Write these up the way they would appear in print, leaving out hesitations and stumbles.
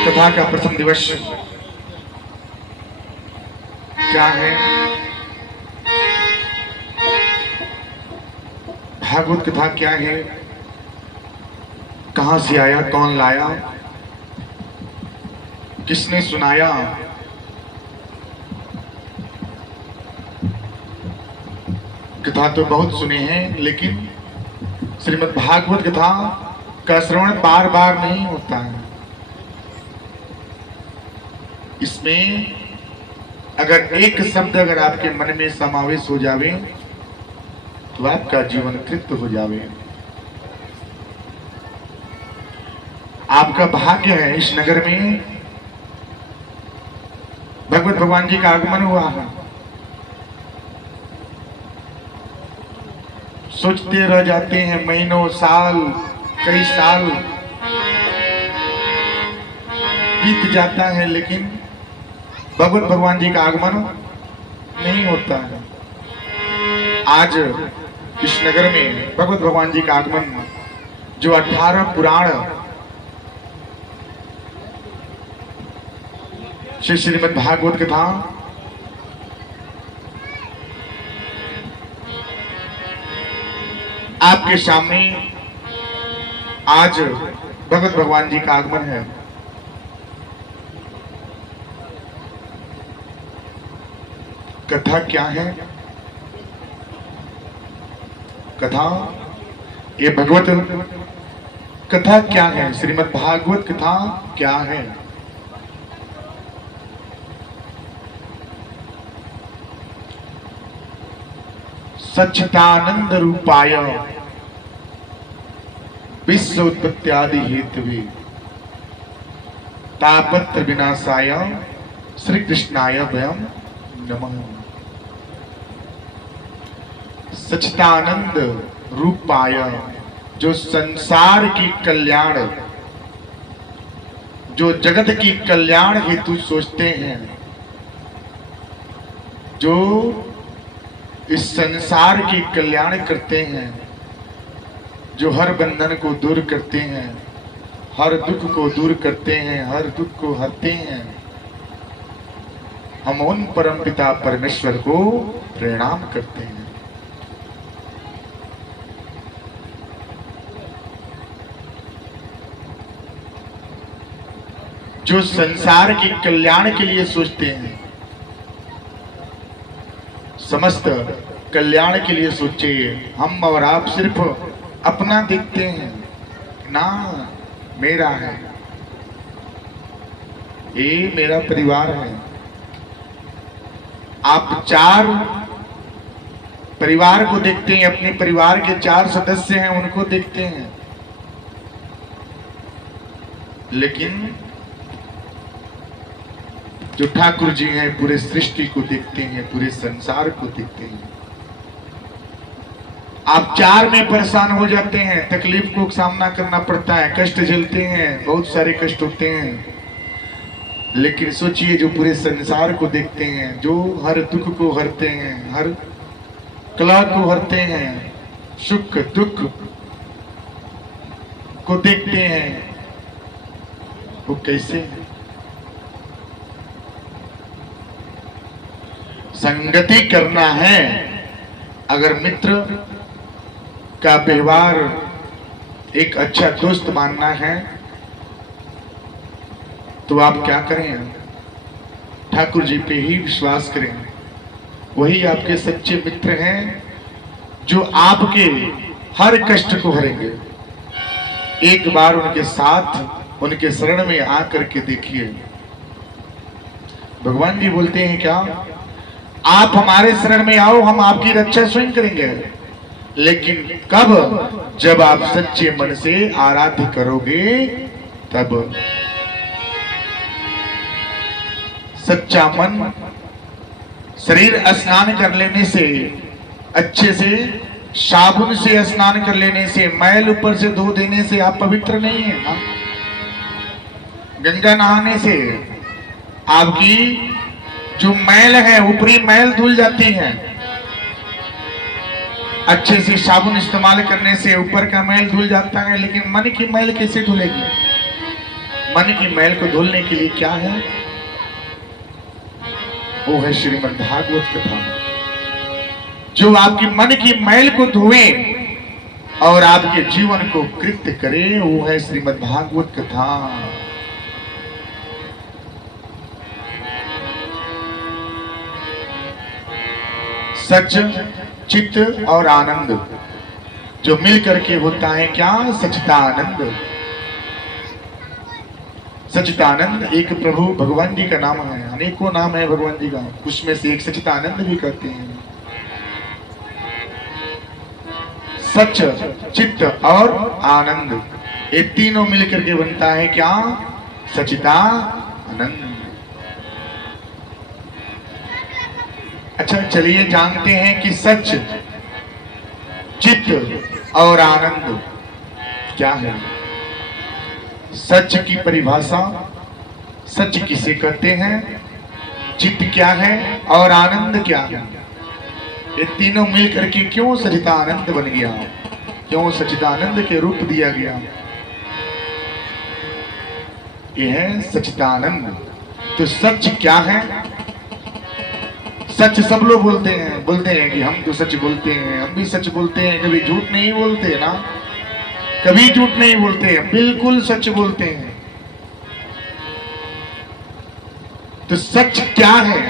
कथा का प्रथम दिवस क्या है? भागवत कथा क्या है? कहां से आया, कौन लाया, किसने सुनाया? कथा तो बहुत सुने हैं, लेकिन श्रीमद् भागवत कथा का श्रवण बार बार नहीं होता है। इसमें अगर एक शब्द अगर आपके मन में समावेश हो जावे तो आपका जीवन तृप्त हो जावे। आपका भाग्य है इस नगर में भगवत भगवान जी का आगमन हुआ है। सोचते रह जाते हैं, महीनों साल कई साल बीत जाता है, लेकिन भगवत भगवान जी का आगमन नहीं होता है। आज इस नगर में भगवत भगवान जी का आगमन, जो 18 पुराण श्री श्रीमद् भागवत कथा आपके सामने आज भगवत भगवान जी का आगमन है। कथा क्या है? कथा, ये भगवत कथा क्या है? श्रीमद् भागवत कथा क्या है? सच्चिदानंद रूपाय विश्व उत्पत्त्यादि हेतवे तापत्र विनाशाय श्री कृष्णाय वयम नमः। सच्चिदानंद रूपाय, जो संसार की कल्याण, जो जगत की कल्याण हेतु सोचते हैं, जो इस संसार की कल्याण करते हैं, जो हर बंधन को दूर करते हैं, हर दुख को दूर करते हैं, हर दुख को हरते हैं, हम उन परम पिता परमेश्वर को प्रणाम करते हैं। जो संसार के कल्याण के लिए सोचते हैं, समस्त कल्याण के लिए सोचे। हम और आप सिर्फ अपना देखते हैं ना, मेरा है, ये मेरा परिवार है। आप 4 परिवार को देखते हैं, अपने परिवार के 4 सदस्य हैं उनको देखते हैं, लेकिन जो ठाकुर जी हैं पूरे सृष्टि को देखते हैं, पूरे संसार को देखते हैं। आप 4 में परेशान हो जाते हैं, तकलीफ को सामना करना पड़ता है, कष्ट झेलते हैं, बहुत सारे कष्ट होते हैं, लेकिन सोचिए जो पूरे संसार को देखते हैं, जो हर दुख को हरते हैं, हर कला को हरते हैं, सुख दुख को देखते हैं, वो कैसे है? संगति करना है, अगर मित्र का व्यवहार एक अच्छा दोस्त मानना है तो आप क्या करें? ठाकुर जी पे ही विश्वास करें। वही आपके सच्चे मित्र हैं, जो आपके हर कष्ट को हरेंगे। एक बार उनके साथ, उनके शरण में आकर के देखिए। भगवान जी बोलते हैं क्या? आप हमारे शरण में आओ, हम आपकी रक्षा स्वयं करेंगे। लेकिन कब? जब आप सच्चे मन से आराध्य करोगे तब। सच्चा मन, शरीर स्नान कर लेने से, अच्छे से साबुन से स्नान कर लेने से, मैल ऊपर से धो देने से आप पवित्र नहीं है ना। गंगा नहाने से आपकी जो मैल है, ऊपरी मैल धुल जाती है। अच्छे से साबुन इस्तेमाल करने से ऊपर का मैल धुल जाता है, लेकिन मन की मैल कैसे धुलेगी? मन की मैल को धुलने के लिए क्या है? वो है श्रीमद् भागवत कथा, जो आपकी मन की मैल को धोए और आपके जीवन को कृत्य करे। वो है श्रीमद् भागवत कथा। सच, चित्त और आनंद जो मिल करके होता है क्या? सच्चिदानंद। सच्चिदानंद एक प्रभु भगवान जी का नाम है, अनेकों नाम है भगवान जी का, उसमें से एक सच्चिदानंद भी कहते हैं। सच, चित्त और आनंद, ये तीनों मिलकर के बनता है क्या? सच्चिदानंद। अच्छा, चलिए जानते हैं कि सच, चित्त और आनंद क्या है। सच की परिभाषा, सच किसे कहते हैं, चित्त क्या है और आनंद क्या है, ये तीनों मिलकर के क्यों सच्चिदानंद बन गया, क्यों सच्चिदानंद के रूप दिया गया? ये है सच्चिदानंद। तो सच क्या है? सच सब लोग बोलते हैं कि हम तो सच बोलते हैं, हम भी सच बोलते हैं, कभी झूठ नहीं बोलते ना, कभी झूठ नहीं बोलते, बिल्कुल सच बोलते हैं। तो सच क्या है?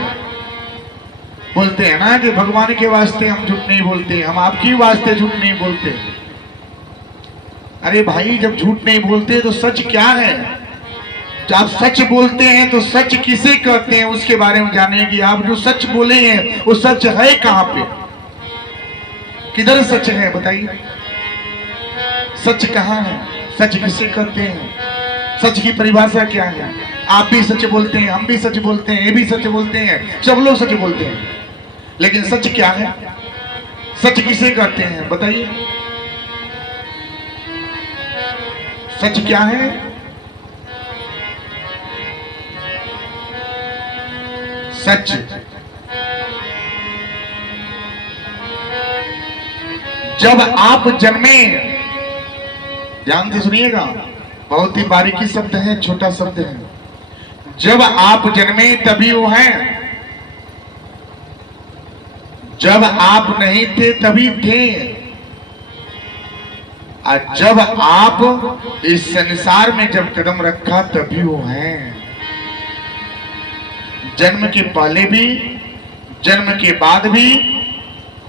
बोलते हैं ना कि भगवान के वास्ते हम झूठ नहीं बोलते, हम आपके वास्ते झूठ नहीं बोलते। अरे भाई, जब झूठ नहीं बोलते तो सच क्या है? जब आप सच बोलते हैं तो सच किसे कहते हैं, उसके बारे में जानिए कि आप जो सच बोले हैं वो सच है कहां पे, किधर सच है, बताइए। सच कहां है? सच किसे कहते हैं? सच की परिभाषा क्या है? आप भी सच बोलते हैं, हम भी सच बोलते हैं, ये भी सच बोलते हैं, सब लोग सच बोलते हैं, लेकिन सच क्या है? सच किसे कहते हैं, बताइए। सच क्या है? सच जब आप जन्मे, ध्यान से सुनिएगा, बहुत ही बारीकी शब्द है, छोटा शब्द है। जब आप जन्मे तभी वो है, जब आप नहीं थे तभी थे, और जब आप इस संसार में जब कदम रखा तभी वो है। जन्म के पहले भी, जन्म के बाद भी,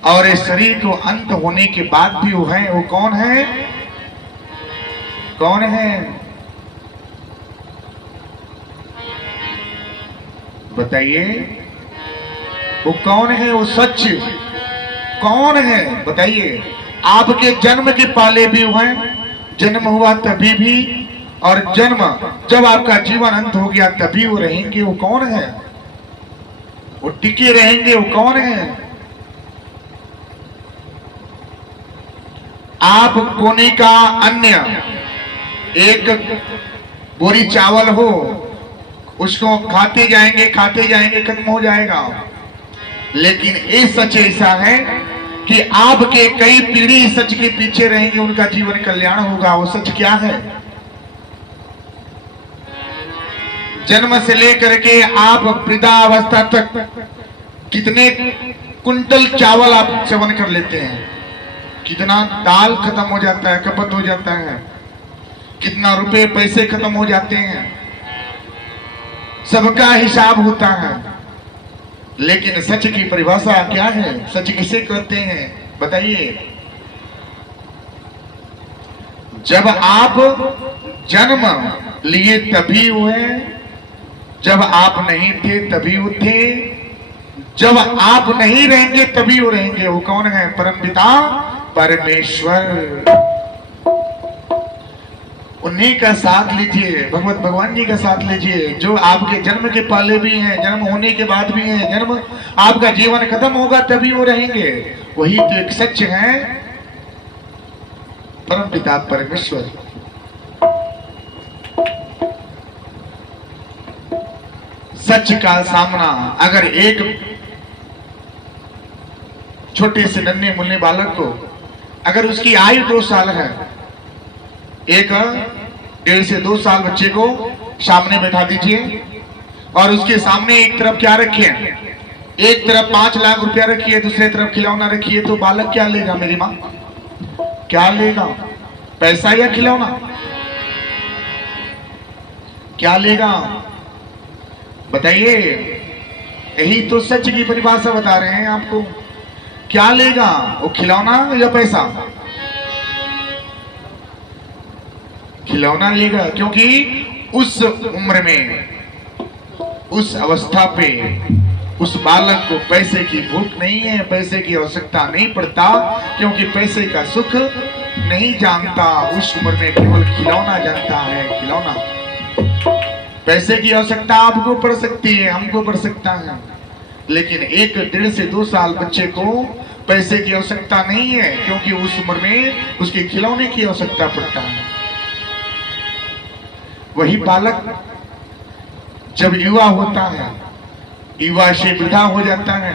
और इस शरीर को अंत होने के बाद भी वो है। वो कौन है? कौन है? बताइए, वो कौन है? वो सच कौन है, बताइए। आपके जन्म के पहले भी वो है, जन्म हुआ तभी भी, और जन्म जब आपका जीवन अंत हो गया तभी वो रहेंगे। वो कौन है? वो टिके रहेंगे। वो कौन है? आप कोने का अन्य एक बोरी चावल हो, उसको खाते जाएंगे खत्म हो जाएगा, लेकिन ये सच ऐसा है कि आपके कई पीढ़ी सच के पीछे रहेंगे, उनका जीवन कल्याण होगा। वो सच क्या है? जन्म से लेकर के आप वृद्धावस्था तक कितने कुंटल चावल आप सेवन कर लेते हैं, कितना दाल खत्म हो जाता है, खपत हो जाता है, कितना रुपए पैसे खत्म हो जाते हैं, सबका हिसाब होता है। लेकिन सच की परिभाषा क्या है? सच किसे कहते हैं, बताइए। जब आप जन्म लिए तभी हुए, जब आप नहीं थे तभी वो थे, जब आप नहीं रहेंगे तभी वो रहेंगे। वो कौन है? परमपिता परमेश्वर। उन्हीं का साथ लीजिए, भगवान जी का साथ लीजिए, जो आपके जन्म के पहले भी हैं, जन्म होने के बाद भी हैं, जन्म आपका जीवन खत्म होगा तभी वो रहेंगे। वही तो एक सच है, परमपिता परमेश्वर। सच का सामना अगर एक छोटे से नन्हे मुन्ने बालक को, अगर उसकी आयु 2 साल है, एक 1.5 से 2 साल बच्चे को सामने बैठा दीजिए और उसके सामने एक तरफ क्या रखिए, एक तरफ 5 लाख रुपया रखिए, दूसरे तरफ खिलौना रखिए, तो बालक क्या लेगा मेरी माँ? क्या लेगा? पैसा या खिलौना? क्या लेगा बताइए? यही तो सच की परिभाषा बता रहे हैं आपको। क्या लेगा वो, खिलौना या पैसा? खिलौना लेगा, क्योंकि उस उम्र में, उस अवस्था पे उस बालक को पैसे की भूख नहीं है, पैसे की आवश्यकता नहीं पड़ता, क्योंकि पैसे का सुख नहीं जानता। उस उम्र में केवल खिलौना जानता है, खिलौना। पैसे की आवश्यकता आपको पड़ सकती है, हमको पड़ सकता है, लेकिन 1.5 से 2 साल बच्चे को पैसे की आवश्यकता नहीं है, क्योंकि उस उम्र में उसके खिलौने की आवश्यकता पड़ता है। वही बालक जब युवा होता है, युवा से वृद्धा हो जाता है,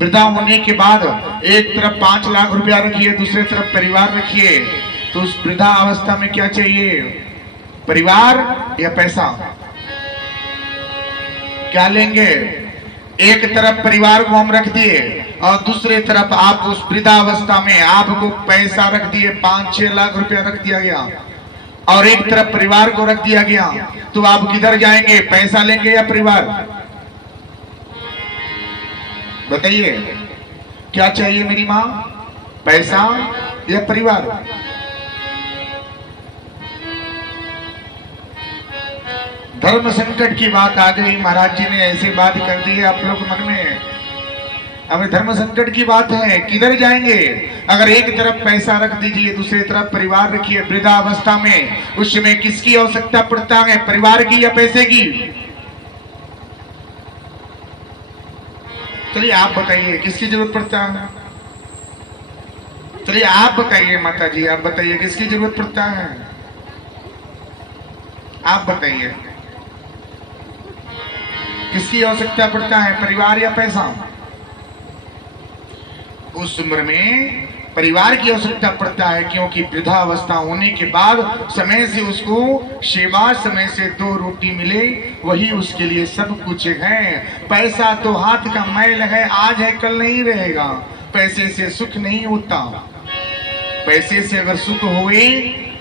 वृद्धा होने के बाद एक तरफ 5 लाख रुपया रखिए, दूसरे तरफ परिवार रखिए, तो उस वृद्धा अवस्था में क्या चाहिए, परिवार या पैसा? क्या लेंगे? एक तरफ परिवार को हम रख दिए और दूसरे तरफ आप उस वृद्धावस्था में आपको पैसा रख दिए, 5-6 लाख रुपया रख दिया गया, और एक तरफ परिवार को रख दिया गया, तो आप किधर जाएंगे? पैसा लेंगे या परिवार? बताइए, क्या चाहिए मेरी माँ, पैसा या परिवार? धर्म संकट की बात आ गई, महाराज जी ने ऐसी बात कर दी है आप लोग मन में। अब धर्म संकट की बात है, किधर जाएंगे? अगर एक तरफ पैसा रख दीजिए, दूसरी तरफ परिवार रखिए, वृद्धावस्था में उस समय किसकी आवश्यकता पड़ता है, परिवार की या पैसे की? चलिए आप बताइए, किसकी जरूरत पड़ता है? चलिए आप बताइए माता जी, आप बताइए किसकी जरूरत पड़ता है? आप बताइए किसकी आवश्यकता पड़ता है, परिवार या पैसा? उस उम्र में परिवार की आवश्यकता पड़ता है, क्योंकि वृद्धावस्था होने के बाद समय से उसको सेवा, समय से 2 रोटी मिले, वही उसके लिए सब कुछ है। पैसा तो हाथ का मैल है, आज है कल नहीं रहेगा। पैसे से सुख नहीं होता। पैसे से अगर सुख हुए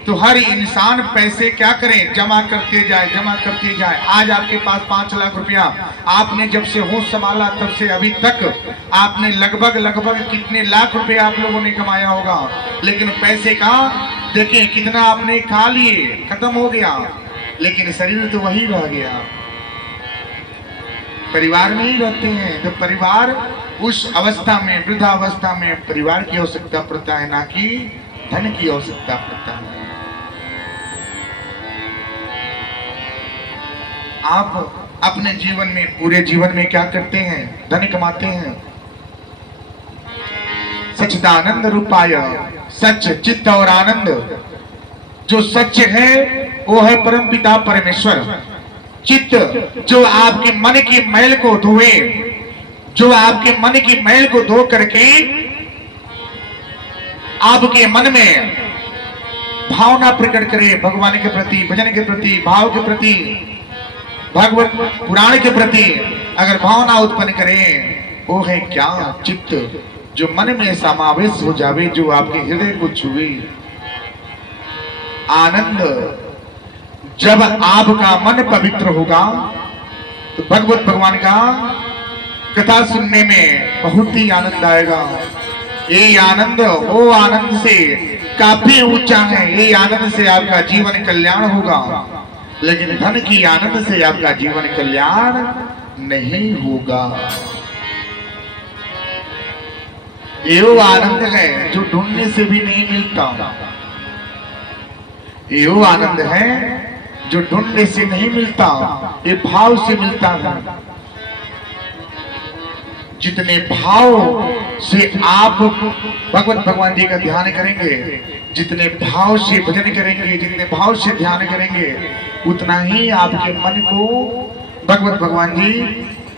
तो हर इंसान पैसे क्या करें, जमा करते जाए, जमा करते जाए। आज आपके पास 5 लाख रुपया, आपने जब से होश संभाला तब से अभी तक आपने लगभग कितने लाख रुपए आप लोगों ने कमाया होगा, लेकिन पैसे का देखिए कितना आपने खा लिए, खत्म हो गया, लेकिन शरीर तो वही रह गया। परिवार में ही रहते हैं, तो परिवार उस अवस्था में, वृद्धावस्था में परिवार की आवश्यकता पड़ता है, ना कि धन की आवश्यकता पड़ता है। आप अपने जीवन में, पूरे जीवन में क्या करते हैं, धन कमाते हैं। सच्चिदानंद रूपाय, सच, चित्त और आनंद, जो सच है वो है परमपिता परमेश्वर। चित्त जो आपके मन की मैल को धोए, जो आपके मन की मैल को धो करके आपके मन में भावना प्रकट करे, भगवान के प्रति, भजन के प्रति, भाव के प्रति, भगवत पुराण के प्रति अगर भावना उत्पन्न करें, वो है क्या, चित्त, जो मन में समावेश हो जावे, जो आपके हृदय को छुए। आनंद, जब आपका मन पवित्र होगा तो भगवत भगवान का कथा सुनने में बहुत ही आनंद आएगा। ये आनंद वो आनंद से काफी ऊंचा है। ये आनंद से आपका जीवन कल्याण होगा, लेकिन धन की आनंद से आपका जीवन कल्याण नहीं होगा। ये वो आनंद है जो ढूंढने से भी नहीं मिलता। ये वो आनंद है जो ढूंढने से नहीं मिलता, ये भाव से मिलता है। जितने भाव से आप भगवत भगवान जी का ध्यान करेंगे, जितने भाव से भजन करेंगे, जितने भाव से ध्यान करेंगे, उतना ही आपके मन को भगवत भगवान जी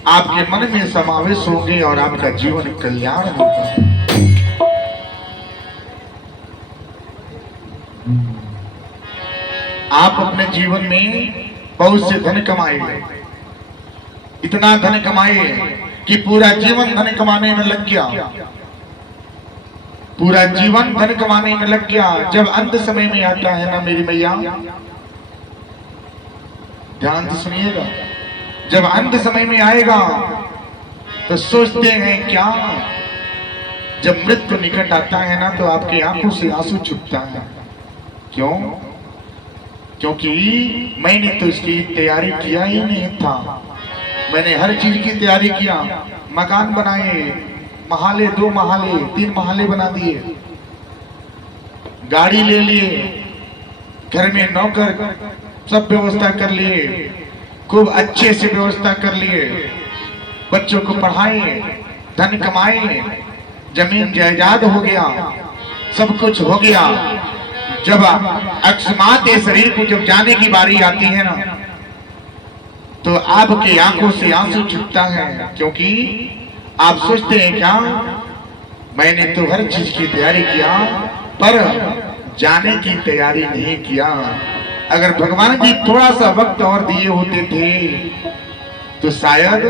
आपके मन में समावेश होंगे और आपका जीवन कल्याण होगा। आप अपने जीवन में बहुत से धन कमाए, इतना धन कमाए कि पूरा जीवन धन कमाने में लग गया, पूरा जीवन धन कमाने में लग गया। जब अंत समय में आता है ना मेरी मैया, ध्यान से सुनिएगा, जब अंत समय में आएगा तो सोचते हैं क्या, जब मृत्यु निकट आता है ना तो आपकी आंखों से आंसू छूटता है। क्यों? क्योंकि मैंने तो इसकी तैयारी किया ही नहीं था। मैंने हर चीज की तैयारी किया, मकान बनाए, महाले, 2 महाले, 3 महाले बना दिए, गाड़ी ले लिए, घर में नौकर सब व्यवस्था कर लिए, खूब अच्छे से व्यवस्था कर लिए, बच्चों को पढ़ाए, धन कमाए, जमीन जायदाद हो गया, सब कुछ हो गया। जब अकस्मात शरीर को जब जाने की बारी आती है ना तो आपकी आंखों से आंसू छूटता है। क्योंकि आप सोचते हैं क्या, मैंने तो हर चीज की तैयारी किया पर जाने की तैयारी नहीं किया। अगर भगवान जी थोड़ा सा वक्त और दिए होते थे तो शायद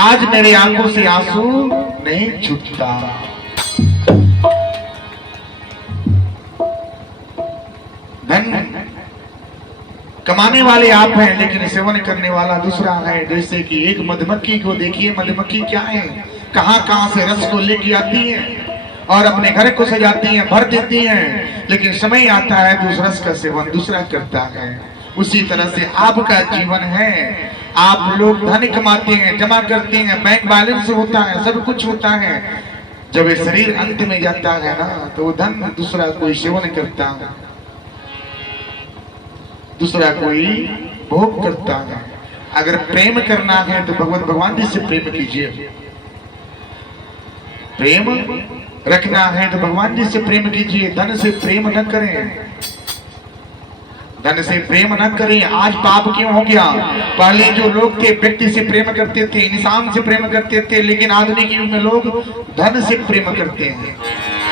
आज मेरे आंखों से आंसू नहीं छूटता। धन कमाने वाले आप हैं लेकिन सेवन करने वाला दूसरा है। जैसे कि एक मधुमक्खी को देखिए, मधुमक्खी क्या है, कहां कहां से रस को लेके आती है और अपने घर को सजाती हैं, भर देती हैं, लेकिन समय आता है तो उस रस का सेवन दूसरा करता है। उसी तरह से आपका जीवन है। आप लोग धन कमाते हैं, जमा करते हैं, बैंक बैलेंस होता है, सब कुछ होता है। जब ये शरीर अंत में जाता है ना तो वो धन दूसरा कोई सेवन करता है, दूसरा कोई भोग करता है। अगर प्रेम करना है तो भगवान जी से प्रेम कीजिए, प्रेम रखना है तो भगवान जी से प्रेम कीजिए। धन से प्रेम न करें, धन से प्रेम न करें। आज पाप क्यों हो गया? पहले जो लोग थे व्यक्ति से प्रेम करते थे, इंसान से प्रेम करते थे, लेकिन आधुनिक युग में लोग धन से प्रेम करते हैं।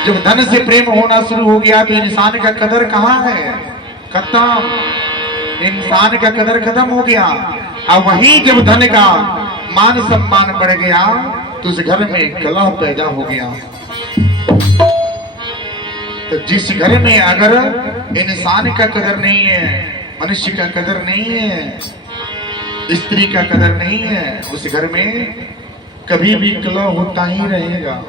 जब धन से प्रेम होना शुरू हो गया तो इंसान का कदर कहाँ है? खत्म, इंसान का कदर खत्म हो गया। अब वही जब धन का मान सम्मान बढ़ गया तो उस घर में कलह पैदा हो गया। तो जिस घर में अगर इंसान का कदर नहीं है, मनुष्य का कदर नहीं है, स्त्री का कदर नहीं है, उस घर में कभी भी कलह होता ही रहेगा,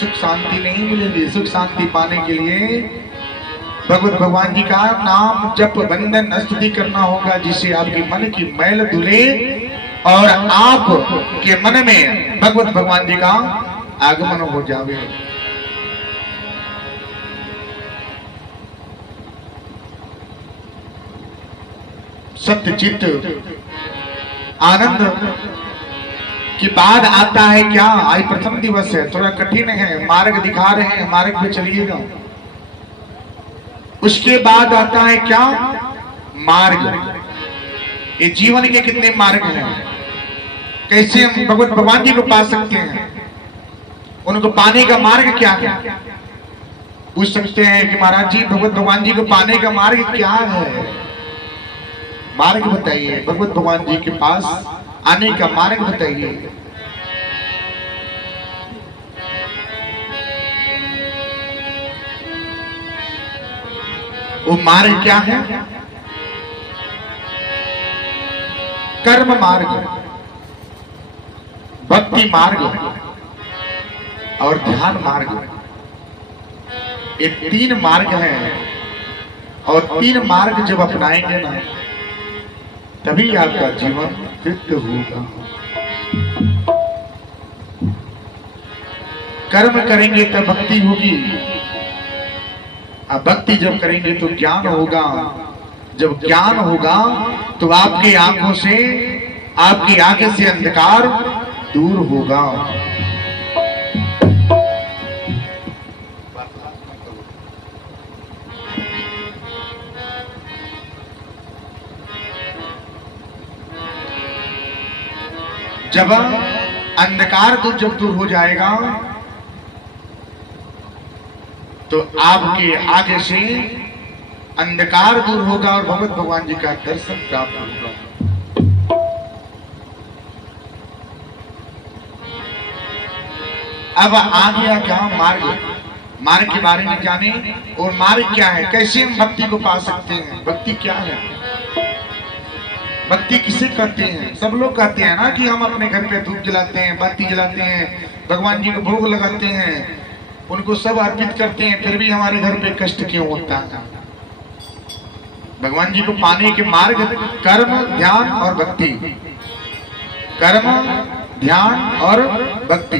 सुख शांति नहीं मिलेगी। सुख शांति पाने के लिए भगवान जी का नाम जप वंदन स्तुति करना होगा, जिससे आपके मन की मैल धुले और आप के मन में भगवान जी का आगमन हो जावे। सत्य चित्त आनंद के बाद आता है क्या? आज प्रथम दिवस है, थोड़ा कठिन है, मार्ग दिखा रहे हैं, मार्ग पे चलिएगा। उसके बाद आता है क्या? मार्ग। ये जीवन के कितने मार्ग हैं, कैसे हम भगवान जी को पा सकते हैं, उनको पाने का मार्ग क्या है? पूछ सकते हैं कि महाराज जी भगवान जी को पाने का मार्ग क्या है? मार्ग बताइए, भगवान जी के पास आने का मार्ग बताइए। वो मार्ग क्या है? कर्म मार्ग, भक्ति मार्ग और ध्यान मार्ग। ये 3 मार्ग हैं और 3 मार्ग जब अपनाएंगे ना तभी आपका जीवन तृप्त होगा। कर्म करेंगे तब भक्ति होगी, अब भक्ति जब करेंगे तो ज्ञान होगा, जब ज्ञान होगा तो आपकी आंखों से, आपकी आंखें से अंधकार दूर होगा। जब अंधकार तो जब दूर हो जाएगा तो आपके आगे से अंधकार दूर होगा और भगवत भगवान जी का दर्शन प्राप्त होगा। अब आ गया क्या मार्ग, मार्ग के बारे में जाने। और मार्ग क्या है, कैसे हम भक्ति को पा सकते हैं, भक्ति क्या है, भक्ति किसे कहते हैं। सब लोग कहते हैं ना कि हम अपने घर पे धूप जलाते हैं, बाती जलाते हैं, भगवान जी को भोग लगाते हैं, उनको सब अर्पित करते हैं, फिर भी हमारे घर पे कष्ट क्यों होता है। भगवान जी को पाने के मार्ग कर्म, ध्यान और भक्ति, कर्म, ध्यान और भक्ति,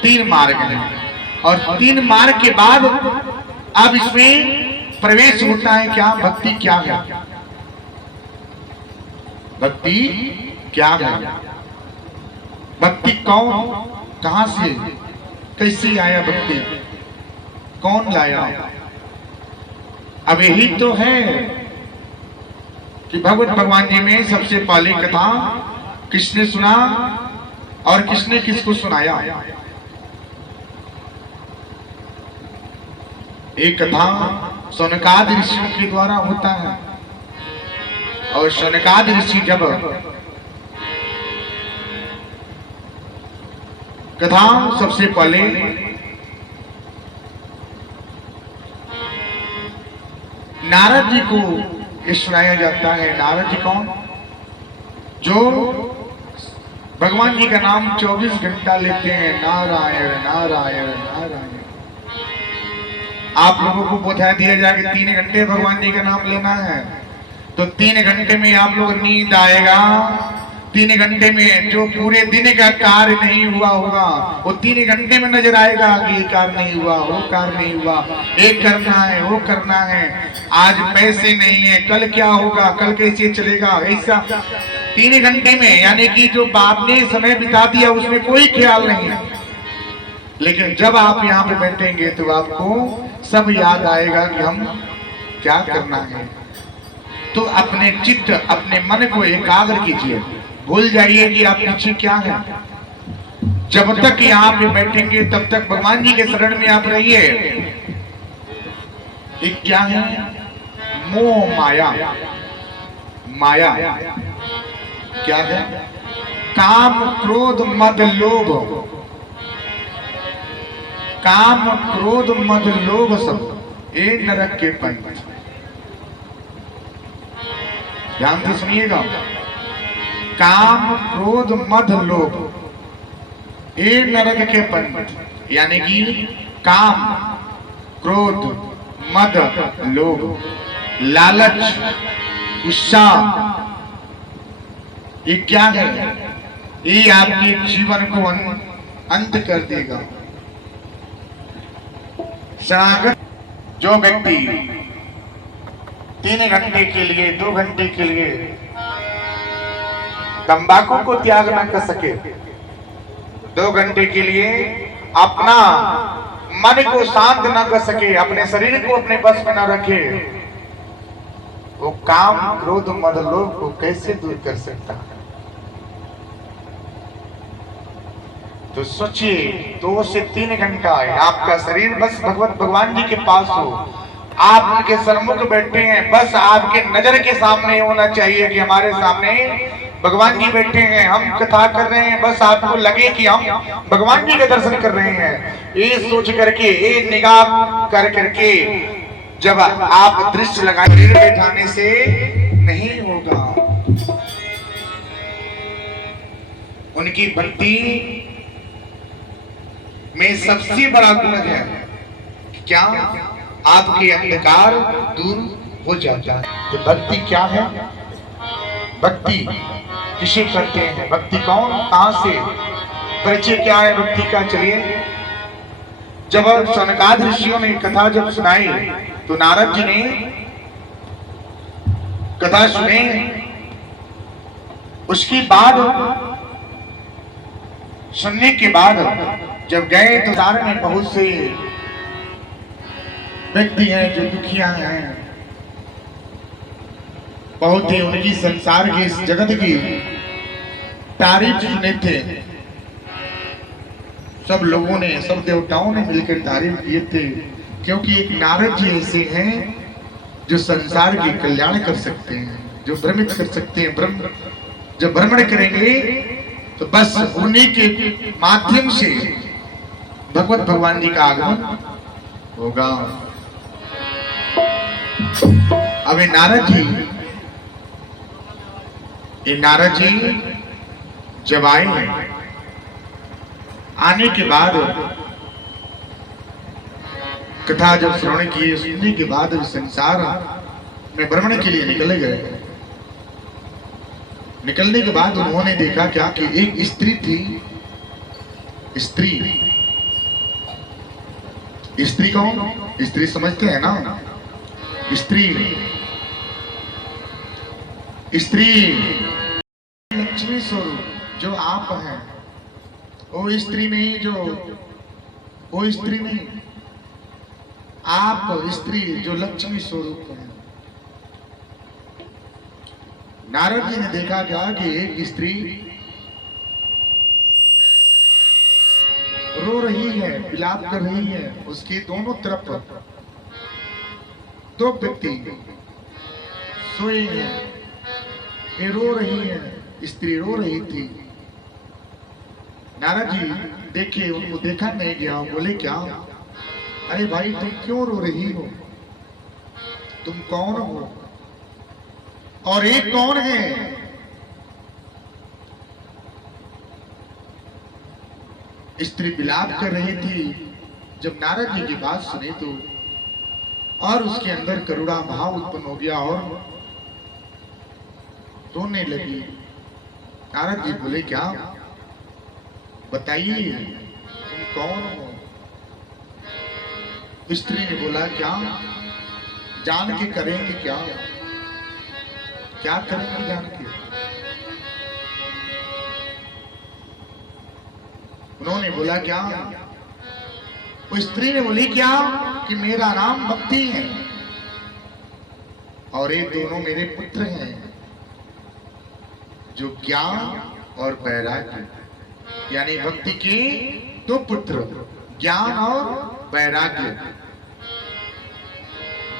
3 मार्ग हैं। और 3 मार्ग के बाद अब इसमें प्रवेश होता है क्या, भक्ति क्या है, भक्ति क्या है, भक्ति कौन, कहां से, कैसे आया भक्ति, कौन लाया। अब यही तो है कि भगवत भगवान जी में सबसे पहली कथा किसने सुना और किसने किसको सुनाया। एक कथा शौनकादि ऋषियों के द्वारा होता है। और शौनकादि ऋषि जब कथा सबसे पहले नारद जी को सुनाया जाता है। नारद जी कौन, जो भगवान जी का नाम 24 घंटा लेते हैं, नारायण नारायण नारायण। आप लोगों को बता दिया जाए कि 3 घंटे भगवान जी का नाम लेना है, तो 3 घंटे में आप लोग नींद आएगा। 3 घंटे में जो पूरे दिन का कार्य नहीं हुआ होगा वो 3 घंटे में नजर आएगा कि ये कार्य नहीं हुआ, वो कार्य नहीं हुआ, एक करना है, वो करना है, आज पैसे नहीं है, कल क्या होगा, कल कैसे चलेगा, ऐसा 3 घंटे में। यानी कि जो बाप ने समय बिता दिया उसमें कोई ख्याल नहीं है। लेकिन जब आप यहाँ पे बैठेंगे तो आपको सब याद आएगा कि हम क्या करना है। तो अपने चित्त, अपने मन को एकाग्र कीजिए, भूल जाइए कि आप पीछे क्या है। जब तक यहाँ पे बैठेंगे तब तक भगवान जी के शरण में आप रहिए। एक क्या है, मोह माया, माया क्या है, काम क्रोध मद लोभ, काम क्रोध मद लोभ सब ये नरक के पंथ। ध्यान से सुनिएगा, काम क्रोध मद लोभ ये नरक के पंथ। यानी कि काम क्रोध मद लोभ, लालच, गुस्सा, ये क्या है, ये आपके जीवन को अंत कर देगा। शरणागत जो व्यक्ति 3 घंटे के लिए, 2 घंटे के लिए तंबाकू को त्याग न कर सके, 2 घंटे के लिए अपना मन को शांत न कर सके, अपने शरीर को अपने बस में न रखे, वो काम क्रोध मद लोभ को कैसे दूर कर सकता है। तो सोचिए, 2 से 3 घंटा है, आपका शरीर बस भगवत भगवान जी के पास हो, आप उनके सन्मुख बैठे हैं, बस आपके नजर के सामने होना चाहिए कि हमारे सामने भगवान जी बैठे हैं, हम कथा कर रहे हैं, बस आपको लगे कि हम भगवान जी के दर्शन कर रहे हैं। ये सोच करके, ये निगाह कर करके जब आप दृष्टि लगाए, बैठाने से नहीं होगा। उनकी भक्ति में सबसे बड़ा गुण है क्या, आपके अंधकार दूर हो जाता है। तो भक्ति क्या है, भक्ति किसे करते हैं, भक्ति कौन, कहां से, परिचय क्या है भक्ति का। चलिए, जब शौनकादि ऋषियों ने कथा जब सुनाई तो नारद जी ने कथा सुने, उसके बाद सुनने के बाद जब गए तो सारे में बहुत से व्यक्ति हैं जो दुखिया हैं, बहुत ही उनकी संसार की, इस जगत की तारीफ सुने थे। सब लोगों ने, सब देवताओं ने मिलकर तारीफ किए थे, क्योंकि एक नारद जी ऐसे हैं जो संसार की कल्याण कर सकते हैं, जो भ्रमित कर सकते हैं, ब्रह्म जो भ्रमण करेंगे तो बस उन्हीं के माध्यम से भगवत भगवान जी का आगमन होगा। अब ये नारद जी जब आए हैं, आने के बाद कथा जब श्रवण किए, सुनने के बाद संसार में भ्रमण के लिए निकले गए। निकलने के बाद उन्होंने देखा क्या कि एक स्त्री थी। स्त्री कौन? स्त्री समझते हैं ना? स्त्री लक्ष्मी स्वरूप जो आप हैं, वो स्त्री नहीं, आप स्त्री जो लक्ष्मी स्वरूप है। नारद जी ने देखा क्या कि एक स्त्री रो रही है, विलाप कर रही है। उसके दोनों तरफ दो व्यक्ति सोए हैं, ये रो रही है, स्त्री रो रही थी। नारद जी देखे, उनको देखा नहीं गया, बोले क्या, अरे भाई तुम क्यों रो रही हो? तुम कौन हो और एक कौन है? स्त्री विलाप कर रही थी। जब नारद जी की बात सुने तो और उसके अंदर करुणा भाव उत्पन्न हो गया और रोने लगी। नारद जी बोले क्या, बताइए तुम कौन हो? स्त्री ने बोला क्या जान के करेंगे, क्या करेंगे जान के? उन्होंने बोला क्या, वो स्त्री ने बोली क्या कि मेरा नाम भक्ति है और ये दोनों मेरे पुत्र हैं, जो ज्ञान और वैराग्य, यानी भक्ति के दो पुत्र, ज्ञान और वैराग्य।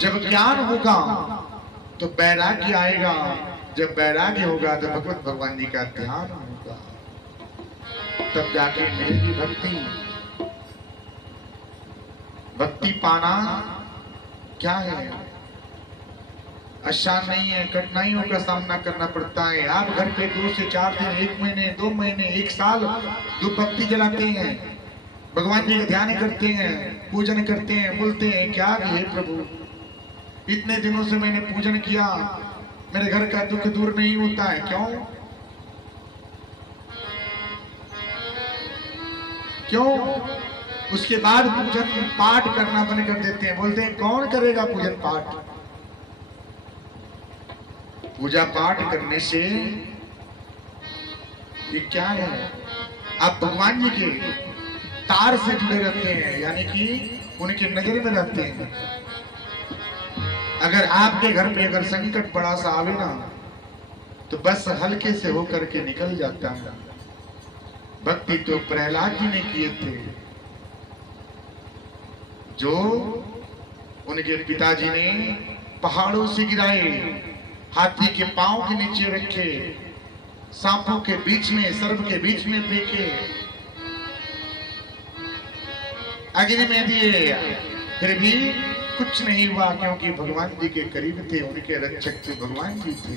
जब ज्ञान होगा तो वैराग्य आएगा, जब वैराग्य होगा तो भगवत भगवान जी का ध्यान होगा, तब जाके मेरी भक्ति पाना क्या है, आसान नहीं है, कठिनाइयों का सामना करना पड़ता है। आप घर पे 2 से 4 दिन, 1 महीने, 2 महीने, 1 साल धूप बत्ती जलाते हैं, भगवान जी का ध्यान करते हैं, पूजन करते हैं, बोलते हैं क्या हे प्रभु, इतने दिनों से मैंने पूजन किया, मेरे घर का दुख दूर नहीं होता है, क्यों? उसके बाद पूजन पाठ करना बंद कर देते हैं, बोलते हैं कौन करेगा पूजन पाठ? पूजा पाठ करने से ये क्या है, आप भगवान जी के तार से जुड़े रहते हैं, यानी कि उनके नजर में रहते हैं। अगर आपके घर पे अगर संकट बड़ा सा आवे ना, तो बस हल्के से होकर के निकल जाता है। भक्ति तो प्रहलाद जी ने किए थे, जो उनके पिताजी ने पहाड़ों से गिराए, हाथी के पांव के नीचे रखे, सांपों के बीच में, सर्प के बीच में फेंके, अग्नि में दिए, फिर भी कुछ नहीं हुआ, क्योंकि भगवान जी के करीब थे, उनके रक्षक तो भगवान जी थे।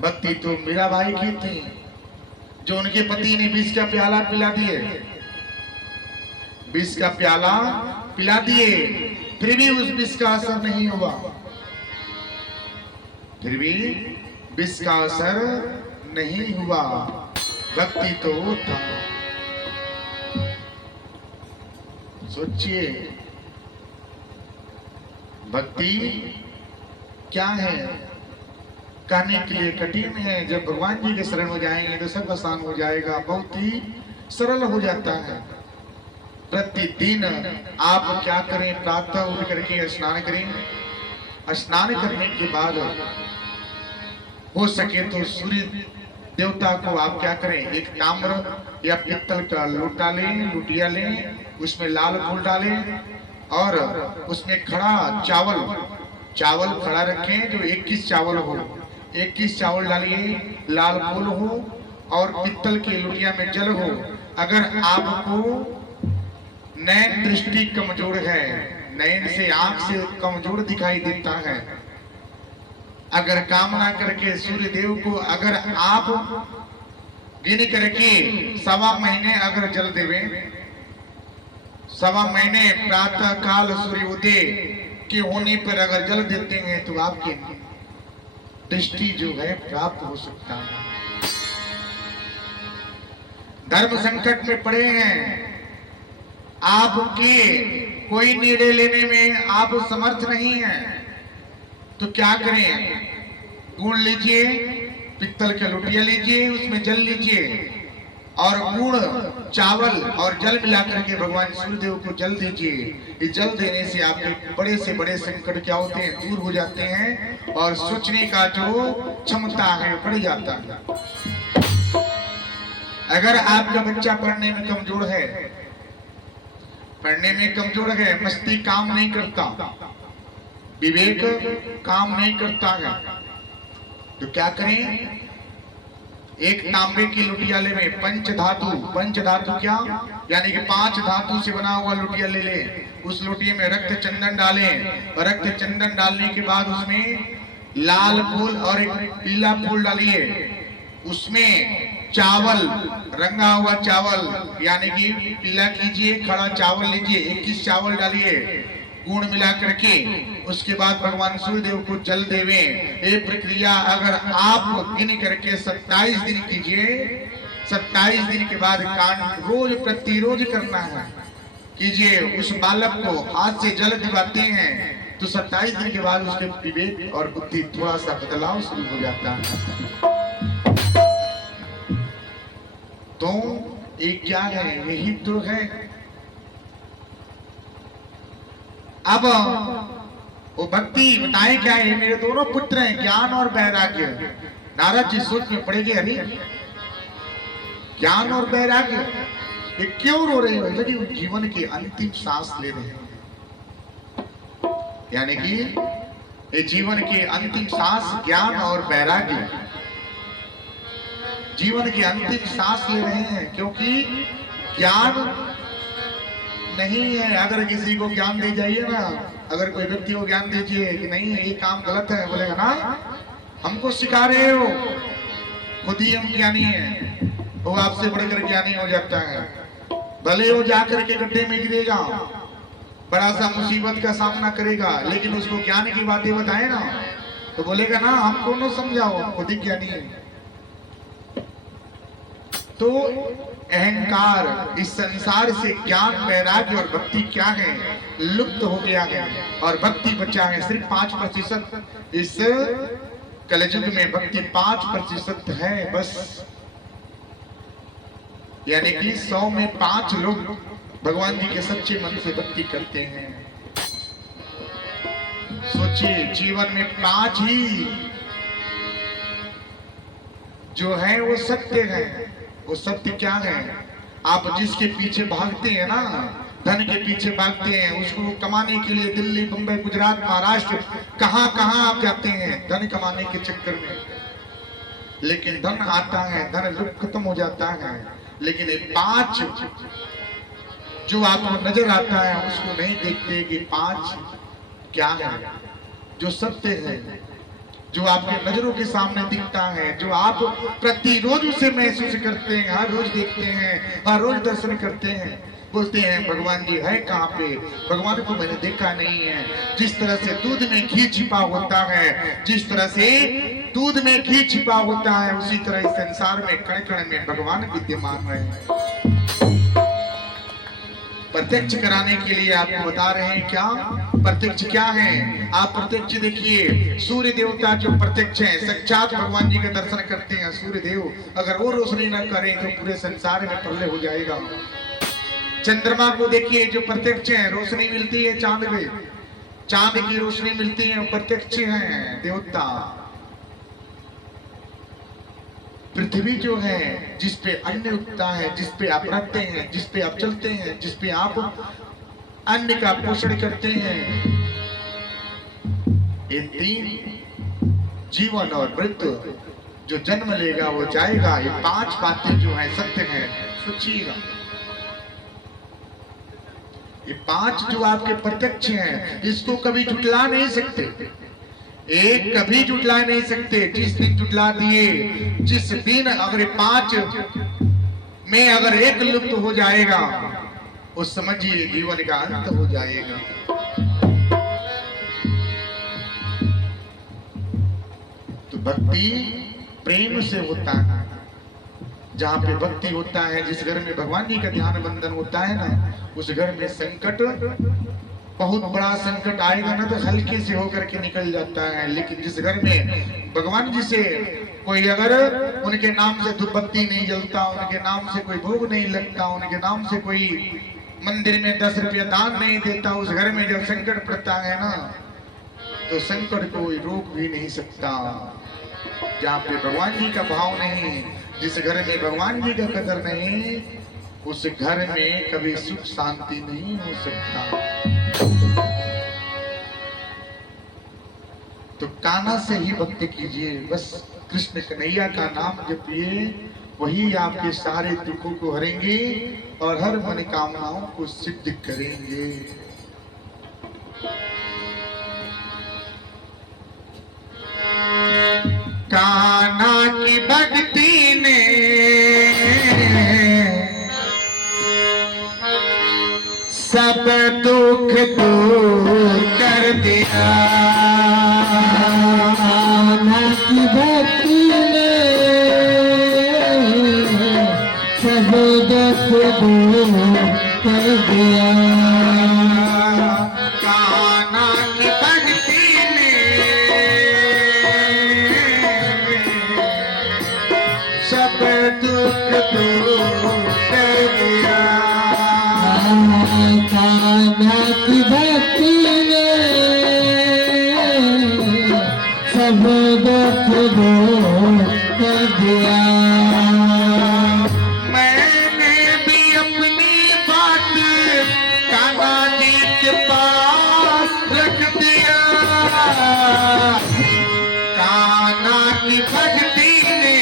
भक्ति तो मीराबाई की थी, जो उनके पति ने विष का प्याला पिला दिए, विष का प्याला पिला दिए, फिर भी उस विष का असर नहीं हुआ, फिर भी विष का असर नहीं हुआ। भक्ति तो था। सोचिए भक्ति क्या है, कहने के लिए कठिन है। जब भगवान जी के शरण हो जाएंगे तो सब आसान हो जाएगा, बहुत ही सरल हो जाता है। प्रतिदिन आप क्या करें, प्रातः उठ करके स्नान करें, स्नान करने के बाद हो सके तो सूर्य देवता को आप क्या करें, एक ताम्र या पित्तल का लोटा लें, लुटिया लें, उसमें लाल फूल डालें और उसमें खड़ा चावल चावल खड़ा रखें जो 21 चावल हो, 21 चावल डालिए, लाल फूल हो और पित्तल की लोटिया में जल हो। अगर आपको नैन दृष्टि कमजोर है, नैन से आंख से कमजोर दिखाई देता है, अगर कामना करके सूर्य देव को अगर आप गिन करके 1.25 महीने अगर जल देवे, 1.25 महीने प्रातः काल सूर्योदय के होने पर अगर जल देते हैं तो आपकी दृष्टि जो है प्राप्त हो सकता है। धर्म संकट में पड़े हैं, आपके कोई निर्णय लेने में आप समर्थ नहीं हैं, तो क्या करें? गुड़ लीजिए, पित्तल का लोटिया लीजिए, उसमें जल लीजिए और गुड़ चावल और जल मिलाकर के भगवान सूर्यदेव को जल दीजिए। इस जल देने से आपके बड़े से बड़े संकट क्या होते हैं, दूर हो जाते हैं और सोचने का जो क्षमता है बढ़ जाता है। अगर आपका बच्चा पढ़ने में कमजोर है, पढ़ने में कमजोर है, मस्ती काम नहीं करता, विवेक काम नहीं करता है, तो क्या करें? एक तांबे की लोटिया ले में पंच धातु क्या यानी कि 5 धातु से बना हुआ लोटिया ले ले, उस लोटिया में रक्त चंदन डालें और रक्त चंदन डालने के बाद उसमें लाल फूल और एक पीला फूल डालिए, उसमें चावल रंगा हुआ चावल यानी कि पीला कीजिए, खड़ा चावल लीजिए, 21 चावल डालिए, गुण मिला करके उसके बाद भगवान सूर्यदेव को जल देवे। ये प्रक्रिया अगर आप गिन करके 27 दिन कीजिए, 27 दिन के बाद कांड रोज प्रतिरोज करना है कीजिए। उस बालक को हाथ से जल दिवाते हैं तो 27 दिन के बाद उसके विवेक और बुद्धि थोड़ा सा बदलाव शुरू हो जाता है। तो एक क्या है, यही तो है। अब वो भक्ति बताए क्या है, मेरे दोनों पुत्र हैं ज्ञान और वैराग्य। नारद जी सोच में पड़े गए, अरे ज्ञान और वैराग्य ये क्यों रो रहे हैं? लेकिन जीवन की अंतिम सांस ले रहे हैं, यानी कि ये जीवन की अंतिम सांस ज्ञान और वैराग्य, जीवन की अंतिम सांस ले रहे हैं। क्योंकि ज्ञान नहीं है, अगर किसी को ज्ञान दे जाइए ना, अगर कोई व्यक्ति को ज्ञान दीजिए कि नहीं ये काम गलत है, बोलेगा ना हमको सिखा रहे हो, खुद ही हम ज्ञानी है, वो आपसे बढ़कर ज्ञानी हो जाता है। भले वो जाकर के गड्ढे में गिरेगा, बड़ा सा मुसीबत का सामना करेगा, लेकिन उसको ज्ञान की बातें बताए ना तो बोलेगा ना हमको न समझाओ, खुद ही ज्ञानी है। तो अहंकार, इस संसार से ज्ञान वैराग्य और भक्ति क्या है, लुप्त हो गया है और भक्ति बचा है सिर्फ 5%। इस कलयुग में भक्ति 5% है बस, यानी कि 100 में 5 लोग भगवान जी के सच्चे मन से भक्ति करते हैं। सोचिए जीवन में 5 ही जो है वो सत्य है। वो सत्य क्या है? आप जिसके पीछे भागते हैं ना, धन के पीछे भागते हैं, उसको कमाने के लिए दिल्ली, मुंबई, गुजरात, महाराष्ट्र, कहां कहां आप जाते हैं धन कमाने के चक्कर में। लेकिन धन आता है, धन लुप्त खत्म हो जाता है, लेकिन ये 5 जो आपको नजर आता है उसको नहीं देखते कि 5 क्या है, जो सत्य है, जो आपके नजरों के सामने दिखता है, जो आप प्रतिरोज उसे महसूस करते हैं, हर रोज देखते हैं, हर रोज दर्शन करते हैं। बोलते हैं भगवान जी है कहाँ पे? भगवान को मैंने देखा नहीं है। जिस तरह से दूध में घी छिपा होता है, जिस तरह से दूध में घी छिपा होता है, उसी तरह इस संसार में कण कण में भगवान विद्यमान है। प्रत्यक्ष कराने के लिए आपको बता रहे हैं क्या प्रत्यक्ष क्या है। आप प्रत्यक्ष देखिए, सूर्य देवता जो प्रत्यक्ष है, साक्षात भगवान जी का दर्शन करते हैं सूर्य देव, अगर वो रोशनी न करें तो पूरे संसार में प्रलय हो जाएगा। चंद्रमा को देखिए जो प्रत्यक्ष है, रोशनी मिलती है चांद में, चांद की रोशनी मिलती है, प्रत्यक्ष है देवता। पृथ्वी जो है जिसपे अन्न उगता है, जिसपे आप रहते हैं, जिसपे आप चलते हैं, जिसपे आप अन्न का पोषण करते हैं। ये तीन, जीवन और मृत्यु, जो जन्म लेगा वो जाएगा, ये पांच बातें जो है सत्य है। सोचिएगा, ये पांच जो आपके प्रत्यक्ष हैं, इसको कभी झुटला नहीं सकते। एक कभी झुटला नहीं सकते। जिस दिन झुटला दिए, जिस दिन अगर पांच में अगर एक लुप्त हो जाएगा, उस समझिए जीवन का अंत हो जाएगा। तो भक्ति प्रेम से होता है। जहाँ पे भक्ति होता है, जिस घर में भगवान जी का ध्यान बंधन होता है ना, उस घर में संकट, बहुत बड़ा संकट आएगा ना तो हल्के से होकर के निकल जाता है। लेकिन जिस घर में भगवान जी से कोई अगर उनके नाम से धूपबत्ती नहीं जलता, उनके नाम से कोई भोग नहीं लगता, उनके नाम से कोई मंदिर में 10 रुपया दान नहीं देता, उस घर में जब संकट पड़ता है ना, तो संकट को कोई रोक भी नहीं सकता। जहाँ पे भगवान जी का भाव नहीं, जिस घर में भगवान जी का कदर नहीं, उस घर में कभी सुख शांति नहीं हो सकता। तो कान्हा से ही भक्ति कीजिए, बस कृष्ण कन्हैया का नाम जपिए, वही आपके सारे दुखों को हरेंगे और हर मनोकामनाओं को सिद्ध करेंगे। कान्हा की भक्ति ने सब दुख दूर कर दिया। कान्हा की भक्ति ने सब दुख दूर कर दिया। कान्हा की भक्ति ने सब दुख दूर कर दिया। कान्हा की भक्ति ने सब दुख दूर कर दिया। मैंने भी अपनी बात कान्हा जी के पास रख दिया। कान्हा की भक्ति ने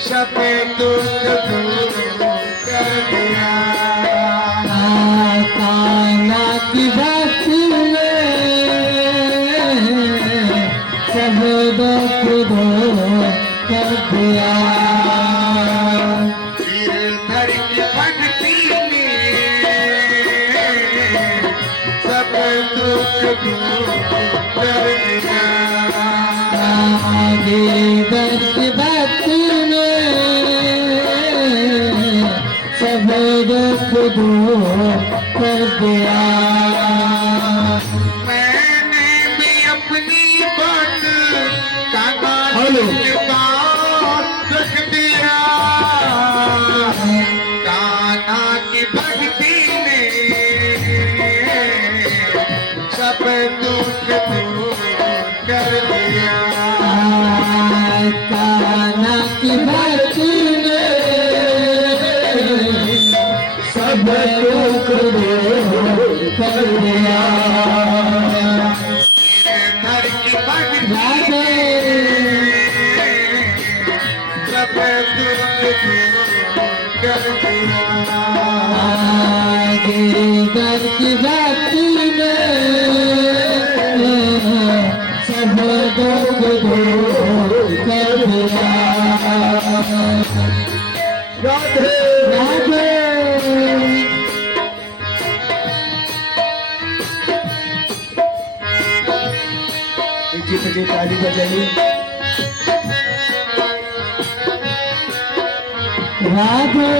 सब दुख दूर कर दिया। कान्हा की भक्ति ने सब दुख दूर कर दिया। गिरधर की भक्ति ने सब दुख दूर कर दिया। गिरधर की भक्ति ने सब दुख दूर कर दिया। मैंने भी अपनी बात कान्हा जी के पास रख दिया। कान्हा की भक्ति ने सब दुख दूर कर दिया। कान्हा की भक्ति ने सब दुख दूर कर दिया। गिरधर की भक्ति राधे सब दुख दूर कर दिया। गिरधर की भक्ति ने सब दुख दूर कर दिया। राधे राधे जी ताली बजाइए। राधे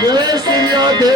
जय श्री राधे।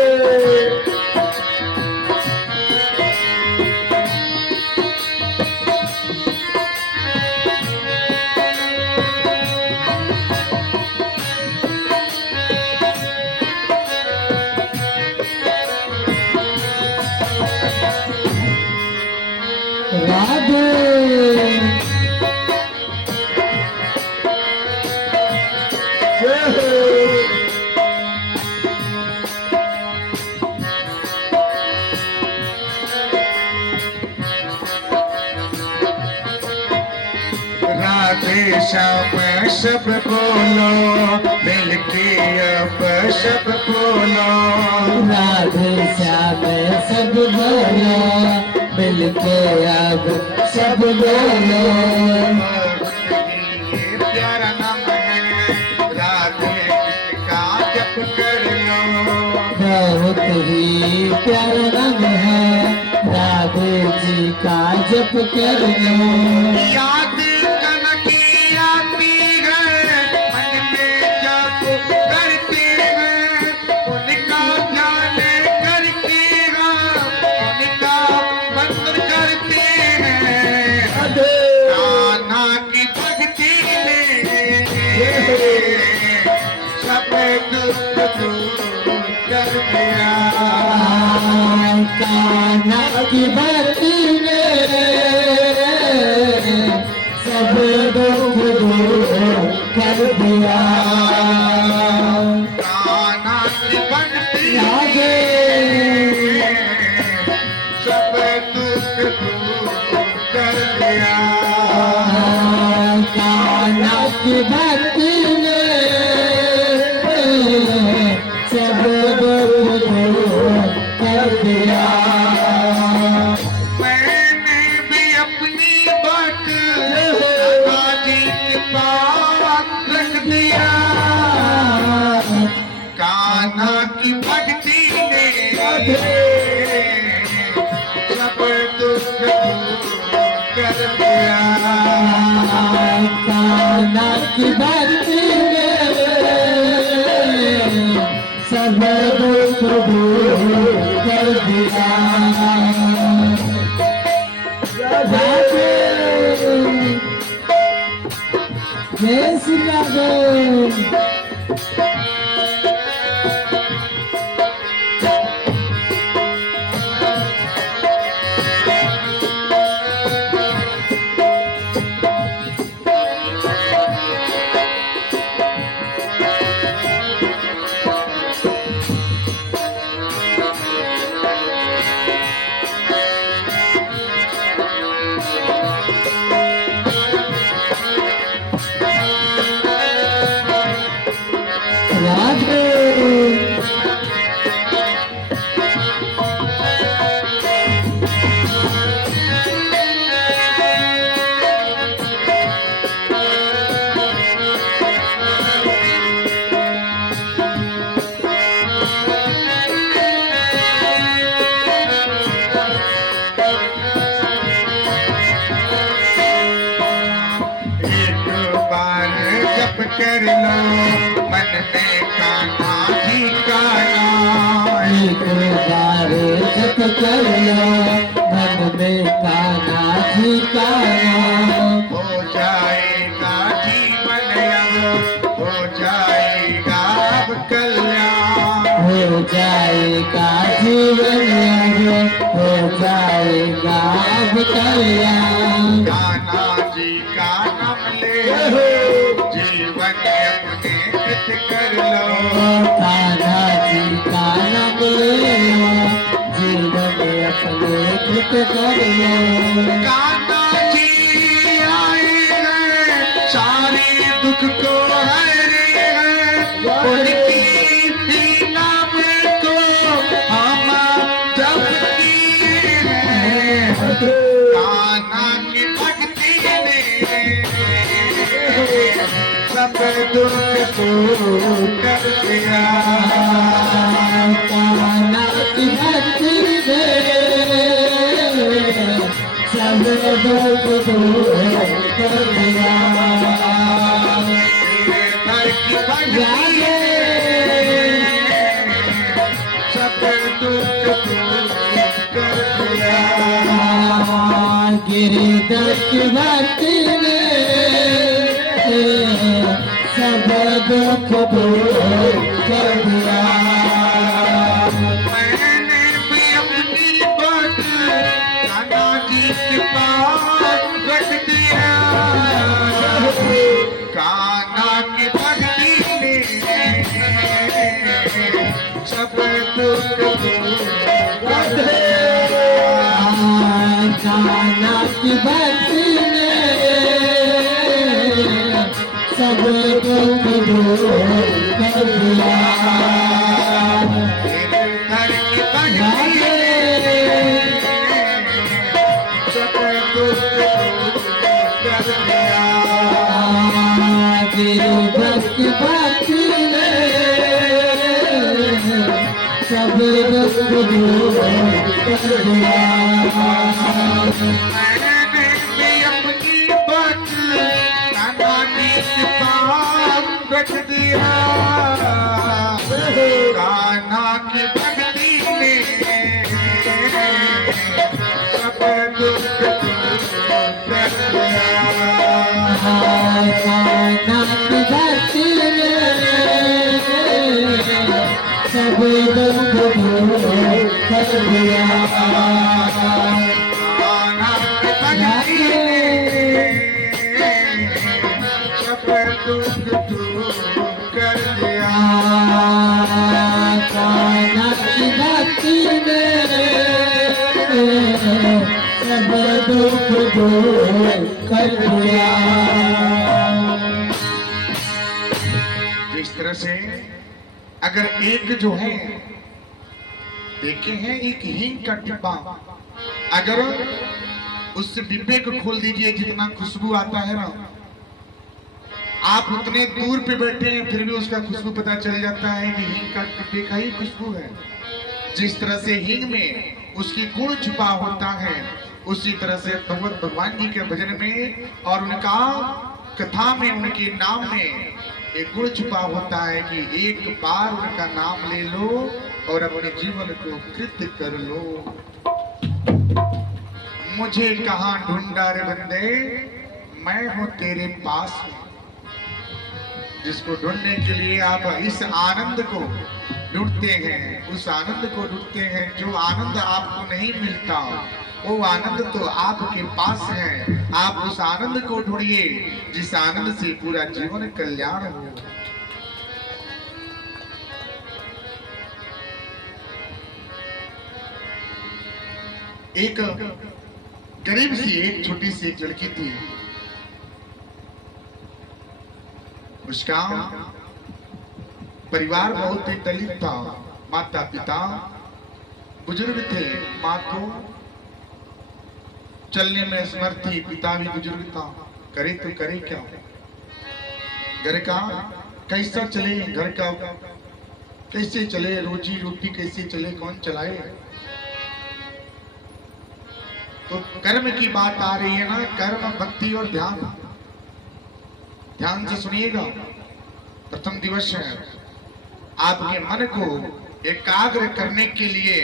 राधे श्याम सब बोलो मिलके अब सब बोलो राधे श्याम सब बोलो मिलके अब सब बोलो ये प्यारा नाम है राधे कृष्ण का जप कर लो बहुत ही प्यारा नाम है राधे जी का जप कर लो याद कनकी आती है मन में जप करते हैं उनका ध्यान करके उनका मंत्र करते हैं नाना की भक्ति में सब दुख दूर कर दिया कान्हा की भक्ति में सब दुख दूर कर दिया कान्हा की भक्ति आगे सब दुख दूर कर दिया कान्हा की भक्ति में सब दुख दूर कर दिया मैंने भी अपनी बात दादाजी के पास रख दिया कान्हा की भक्ति ने सब दुख दूर कर दिया कान्हा की भक्ति में सब दुख दूर कर दिया राधे जय श्री राधे राधे एक बार जप कर लो मन में कान्हा जी का नाम एक बार जप कर लो मन में कान्हा जी का नाम हो जाएगा जीवन अब हो जाएगा अब कल्याण हो जाएगा जीवन अब हो जाएगा अब कल्याण कान्हा जी का नाम ले जीवन अपने कृत कर लो कान्हा जी का नाम ले लो जीवन अपने कृत कर लो कान्हा जी आए हैं सारे दुख को हरे हैं उनकी ही नाम को हम जपती हैं कान्हा की भक्ति में सब दुख दूर कर दिया कान्हा की भक्ति में सब दुख दूर कर दिया घर की भक्ति सब दुख दूर कर दिया गिरिधर की भक्ति में सब दुख दूर कर दिया मैंने भी अपनी बात कान्हा जी के पास रख दिया कान्हा की भक्ति ने की भक्ति में सब दुख दूर कर दिया। गिरधर की भक्ति सब दुख दूर कर दिया। गिरधर की भक्ति में सब दुख दूर कर दिया। मैंने भी अपनी बात कान्हा के पास रख दिया। कान्हा की भक्ति ने सब दुख दूर कर दिया। कान्हा की भक्ति में सब दुख दूर कर दिया। कान्हा की भक्ति ने सब दुख दूर कर दिया। कान्हा की भक्ति में सब दुख दूर कर दिया। जिस तरह से अगर एक जो है देखे हैं एक हींग का डिब्बा, अगर उस डिब्बे को खोल दीजिए जितना खुशबू आता है ना, आप उतने दूर पे बैठे हैं फिर भी उसका खुशबू पता चल जाता है कि हींग का डिब्बे का ही खुशबू है। जिस तरह से हींग में उसकी गुण छुपा होता है, उसी तरह से भगवान जी के भजन में और उनका कथा में, उनके नाम में एक गुण छुपा होता है कि एक बार उनका नाम ले लो और अपने जीवन को कृत कर लो। मुझे कहाँ ढूंढा रे बंदे, मैं हूं तेरे पास में। जिसको ढूंढने के लिए आप इस आनंद को ढूंढते हैं, उस आनंद को ढूंढते हैं, जो आनंद आपको नहीं मिलता वो आनंद तो आपके पास है। आप उस आनंद को ढूंढिए जिस आनंद से पूरा जीवन कल्याण हो। एक गरीब सी एक छोटी सी एक लड़की थी। उसका परिवार बहुत ही दलित था। माता पिता बुजुर्ग थे, माँ तो चलने में असमर्थ थी, पिता भी बुजुर्ग था। करे तो करे क्या, घर का कैसा चले, घर का कैसे चले, रोजी रोटी कैसे चले, कौन चलाए। तो कर्म की बात आ रही है ना, कर्म भक्ति और ध्यान। ध्यान से सुनिएगा, प्रथम दिवस है। आपके मन को एकाग्र करने के लिए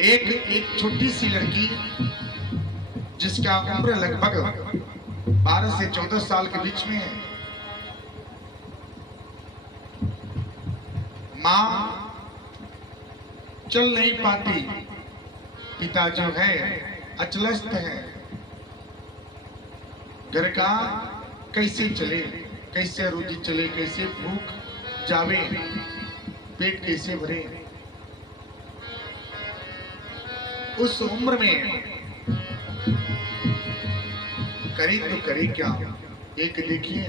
एक छोटी सी लड़की जिसका उम्र लगभग 12 से 14 साल के बीच में है, माँ चल नहीं पाती, पिता जो है अचलस्त है। घर का कैसे चले, कैसे रोजी चले, कैसे भूख जावे, पेट कैसे भरे। उस उम्र में करे तो करे क्या। एक देखिए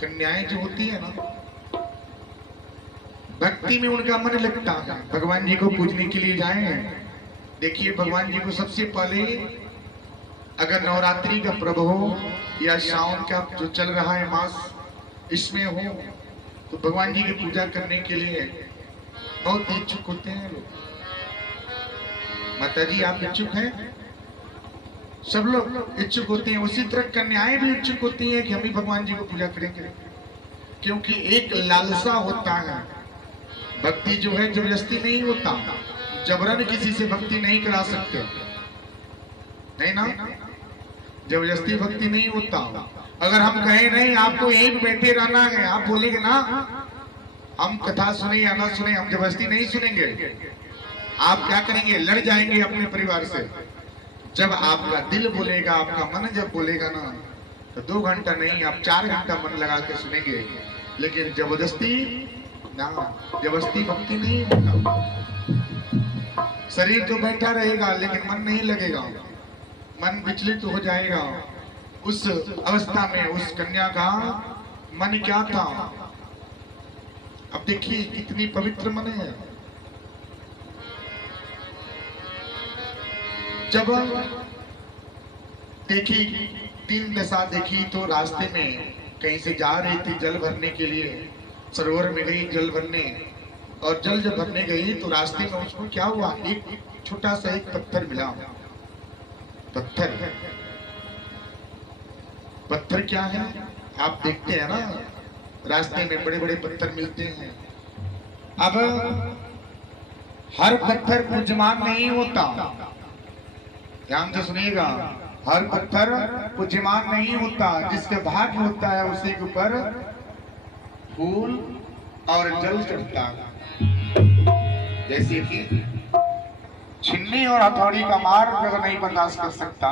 कन्याएं जो होती है ना, भक्ति में उनका मन लगता है, भगवान जी को पूजने के लिए जाए हैं। देखिए भगवान जी को सबसे पहले अगर नवरात्रि का पर्व हो या सावन का जो चल रहा है मास, इसमें हो तो भगवान जी की पूजा करने के लिए बहुत इच्छुक होते हैं लोग। माता जी आप इच्छुक हैं, सब लोग इच्छुक होते हैं। उसी तरह कन्याएं भी इच्छुक होती हैं कि हम भी भगवान जी को पूजा करेंगे, क्योंकि एक लालसा होता है। भक्ति जो है जबरदस्ती नहीं होता, जबरन किसी से भक्ति नहीं करा सकते, नहीं ना, जबरदस्ती भक्ति नहीं होता। अगर हम कहें नहीं आपको यहीं बैठे रहना है, आप बोलेंगे ना हम कथा सुने या ना सुने, हम जबरदस्ती नहीं सुनेंगे। आप क्या करेंगे, लड़ जाएंगे अपने परिवार से। जब आपका दिल बोलेगा, आपका मन जब बोलेगा ना, तो 2 घंटा नहीं आप 4 घंटा मन लगा के सुनेंगे। लेकिन जबरदस्ती ना, जबरदस्ती भक्ति नहीं होता। शरीर तो बैठा रहेगा लेकिन मन नहीं लगेगा, मन विचलित हो जाएगा। उस अवस्था में उस कन्या का मन क्या था? अब देखिए कितनी पवित्र मन है। जब देखी तीन दशा देखी तो रास्ते में कहीं से जा रही थी जल भरने के लिए, सरोवर में गई जल भरने, और जल जब भरने गई तो रास्ते में उसको क्या हुआ, एक छोटा सा एक पत्थर मिला। पत्थर, पत्थर क्या है आप देखते हैं ना, रास्ते में बड़े बड़े पत्थर मिलते हैं। अब हर पत्थर पूज्यमान नहीं होता, ध्यान से सुनिएगा, हर पत्थर पूज्यमान नहीं होता। जिसके भाग्य होता है उसी के ऊपर फूल और जल चढ़ता है। जैसे कि छिन्नी और हथौड़ी का मार अगर नहीं बर्दाश्त कर सकता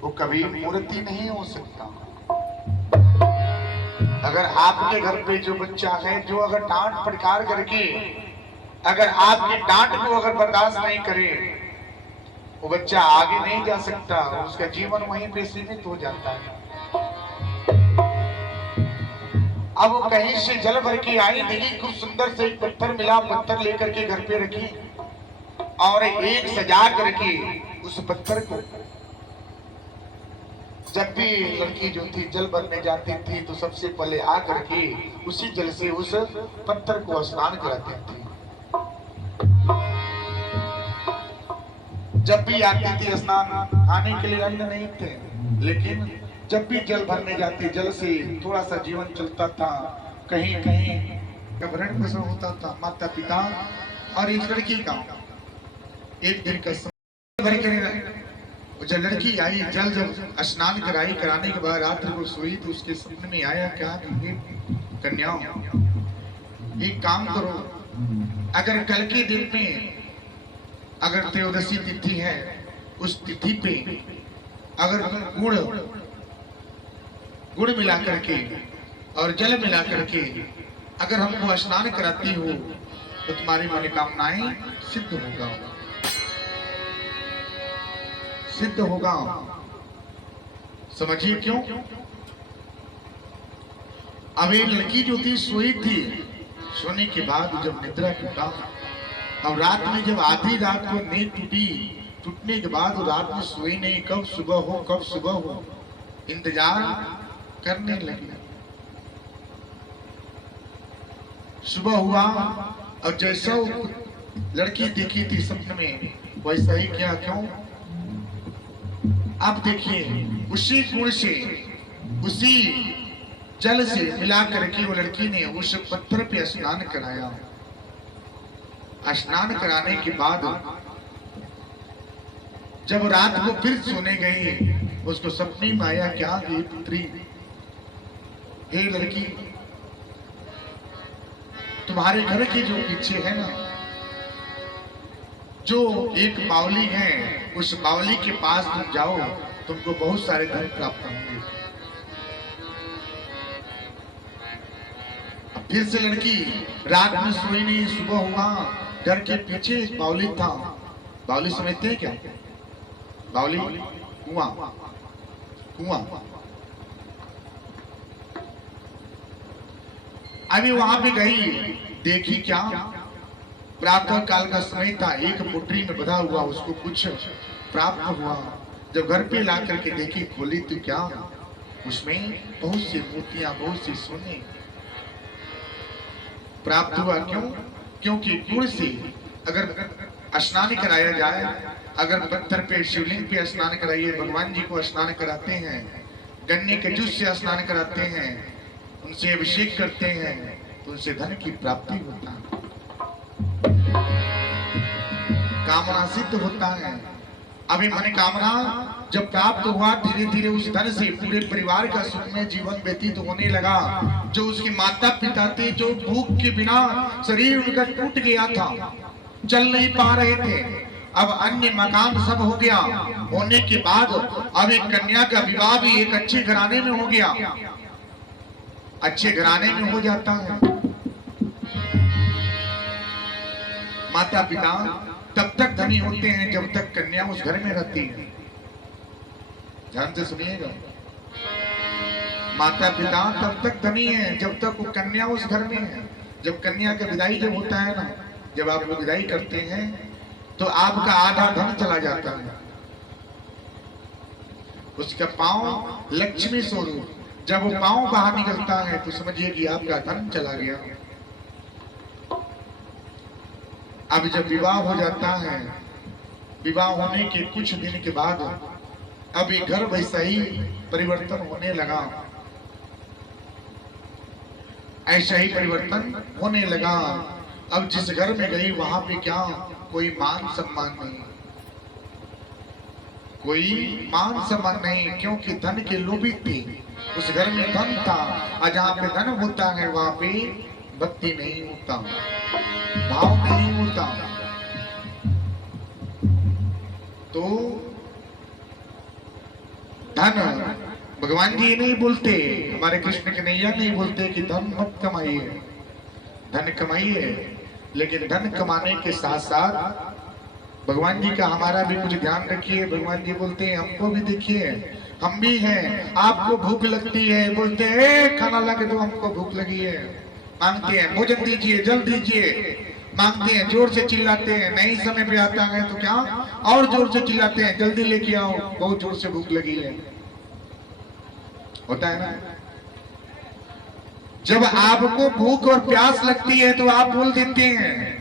वो कभी मूर्ति नहीं हो सकता। अगर आपके घर पे जो बच्चा है जो अगर डांट फटकार करके अगर आपकी डांट को अगर बर्दाश्त नहीं करे, वो बच्चा आगे नहीं जा सकता, उसका जीवन वहीं पे सीमित हो जाता है। अब वो कहीं से जल भर के आई, देखी खूब सुंदर से एक पत्थर मिला, पत्थर लेकर के घर पे रखी और एक सजा करके उस पत्थर को, जब भी लड़की जो थी जल भरने जाती थी तो सबसे पहले आ करके उसी जल से उस पत्थर को स्नान कराती थी। जब भी आती थी स्नान, खाने के लिए अन्न नहीं थे, लेकिन जब भी जल भरने जाती जल से थोड़ा सा जीवन चलता था, कहीं कहीं भरण पोषण होता था। माता पिता और एक लड़की का एक दिन का समय भर कर जब लड़की आई, जल जब स्नान कराने के बाद रात्रि को सोई तो उसके सपने में आया क्या, कन्या एक काम करो, अगर कल के दिन में अगर त्रयोदशी तिथि है, उस तिथि पे अगर गुड़ मिला करके और जल मिला करके अगर हमको स्नान कराती हो तो तुम्हारी मनोकामनाएं सिद्ध होगा, सिद्ध होगा। समझिए क्यों? अब एक लड़की जो थी सोई थी, सोने के बाद जब निद्रा टूटा, अब रात में जब आधी रात को नींद टूटी, टूटने के बाद रात में सोई नहीं, कब सुबह हो कब सुबह हो इंतजार करने लगी। सुबह हुआ और जैसा लड़की देखी थी सपने में वैसा ही क्या, क्यों? अब देखिए उसी गुण से उसी जल से मिला करके वो लड़की ने उस पत्थर पे स्नान कराया। स्नान कराने के बाद जब रात को फिर सोने गई, उसको सपने में आया क्या, ये पुत्री, हे लड़की, तुम्हारे घर के जो पीछे है ना, जो एक बावली है, उस बावली के पास तुम जाओ, तुमको बहुत सारे धन प्राप्त होंगे। अब फिर से लड़की रात में सोई नहीं, सुबह हुआ, घर के पीछे एक बावली था। बावली समझते हैं क्या? बावली कुआं, कुआं। अभी वहां पे गई, देखी क्या, प्रातः काल का समय था, एक पोटरी में बधा हुआ उसको कुछ प्राप्त हुआ। जब घर पे ला करके देखी, खोली तो क्या, उसमें बहुत सी मोतियां, बहुत सी सोने प्राप्त हुआ। क्यों? क्योंकि गुड़ से अगर स्नान कराया जाए, अगर पत्थर पे शिवलिंग पे स्नान कराइए, भगवान जी को स्नान कराते हैं, गन्ने के जूस से स्नान कराते हैं, उनसे अभिषेक करते हैं, तो उनसे धन की प्राप्ति होता है, कामना सिद्ध होता है। अभी मनोकामना जब प्राप्त हुआ, धीरे धीरे उस धन से पूरे परिवार का सुखमय जीवन व्यतीत होने लगा। जो उसके माता पिता थे, जो भूख के बिना शरीर उनका टूट गया था, चल नहीं पा रहे थे, अब अन्य मकान सब हो गया। होने के बाद अब एक कन्या का विवाह भी एक अच्छे घराने में हो गया, अच्छे घराने में हो जाता है। माता पिता तब तक धनी होते हैं जब तक कन्या उस घर में रहती है। ध्यान से सुनिएगा, माता पिता तब तक धनी है जब तक वो कन्या उस घर में है। जब कन्या का विदाई जब होता है ना, जब आप लोग विदाई करते हैं तो आपका आधा धन चला जाता है। उसका पांव लक्ष्मी स्वरूप, जब वो पांव बाहर निकलता है तो समझिए कि आपका धन चला गया। अब जब विवाह हो जाता है, विवाह होने के कुछ दिन के बाद अब ये घर वैसा ही परिवर्तन होने लगा, ऐसा ही परिवर्तन होने लगा। अब जिस घर में गई वहां पे क्या कोई मान सम्मान नहीं, कोई मान सम्मान नहीं, क्योंकि धन के लोभी थी। उस घर में धन था, और जहाँ पे धन होता है वहां पे भक्ति नहीं होता, भाव नहीं होता। तो धन, भगवान जी नहीं बोलते, हमारे कृष्ण कन्हैया नहीं बोलते कि धन मत कमाइए, धन कमाइए, लेकिन धन कमाने के साथ साथ भगवान जी का हमारा भी कुछ ध्यान रखिए। भगवान जी बोलते हैं हमको भी देखिए, हम भी हैं, आपको भूख लगती है, बोलते हैं खाना ला के दो, हमको भूख लगी है, मांगते हैं भोजन दीजिए, जल दीजिए, मांगते हैं, जोर से चिल्लाते हैं, नहीं समय पे आता है तो क्या और जोर से चिल्लाते हैं, जल्दी लेके आओ, बहुत जोर से भूख लगी है। होता है ना, जब आपको भूख और प्यास लगती है तो आप बोल देते हैं।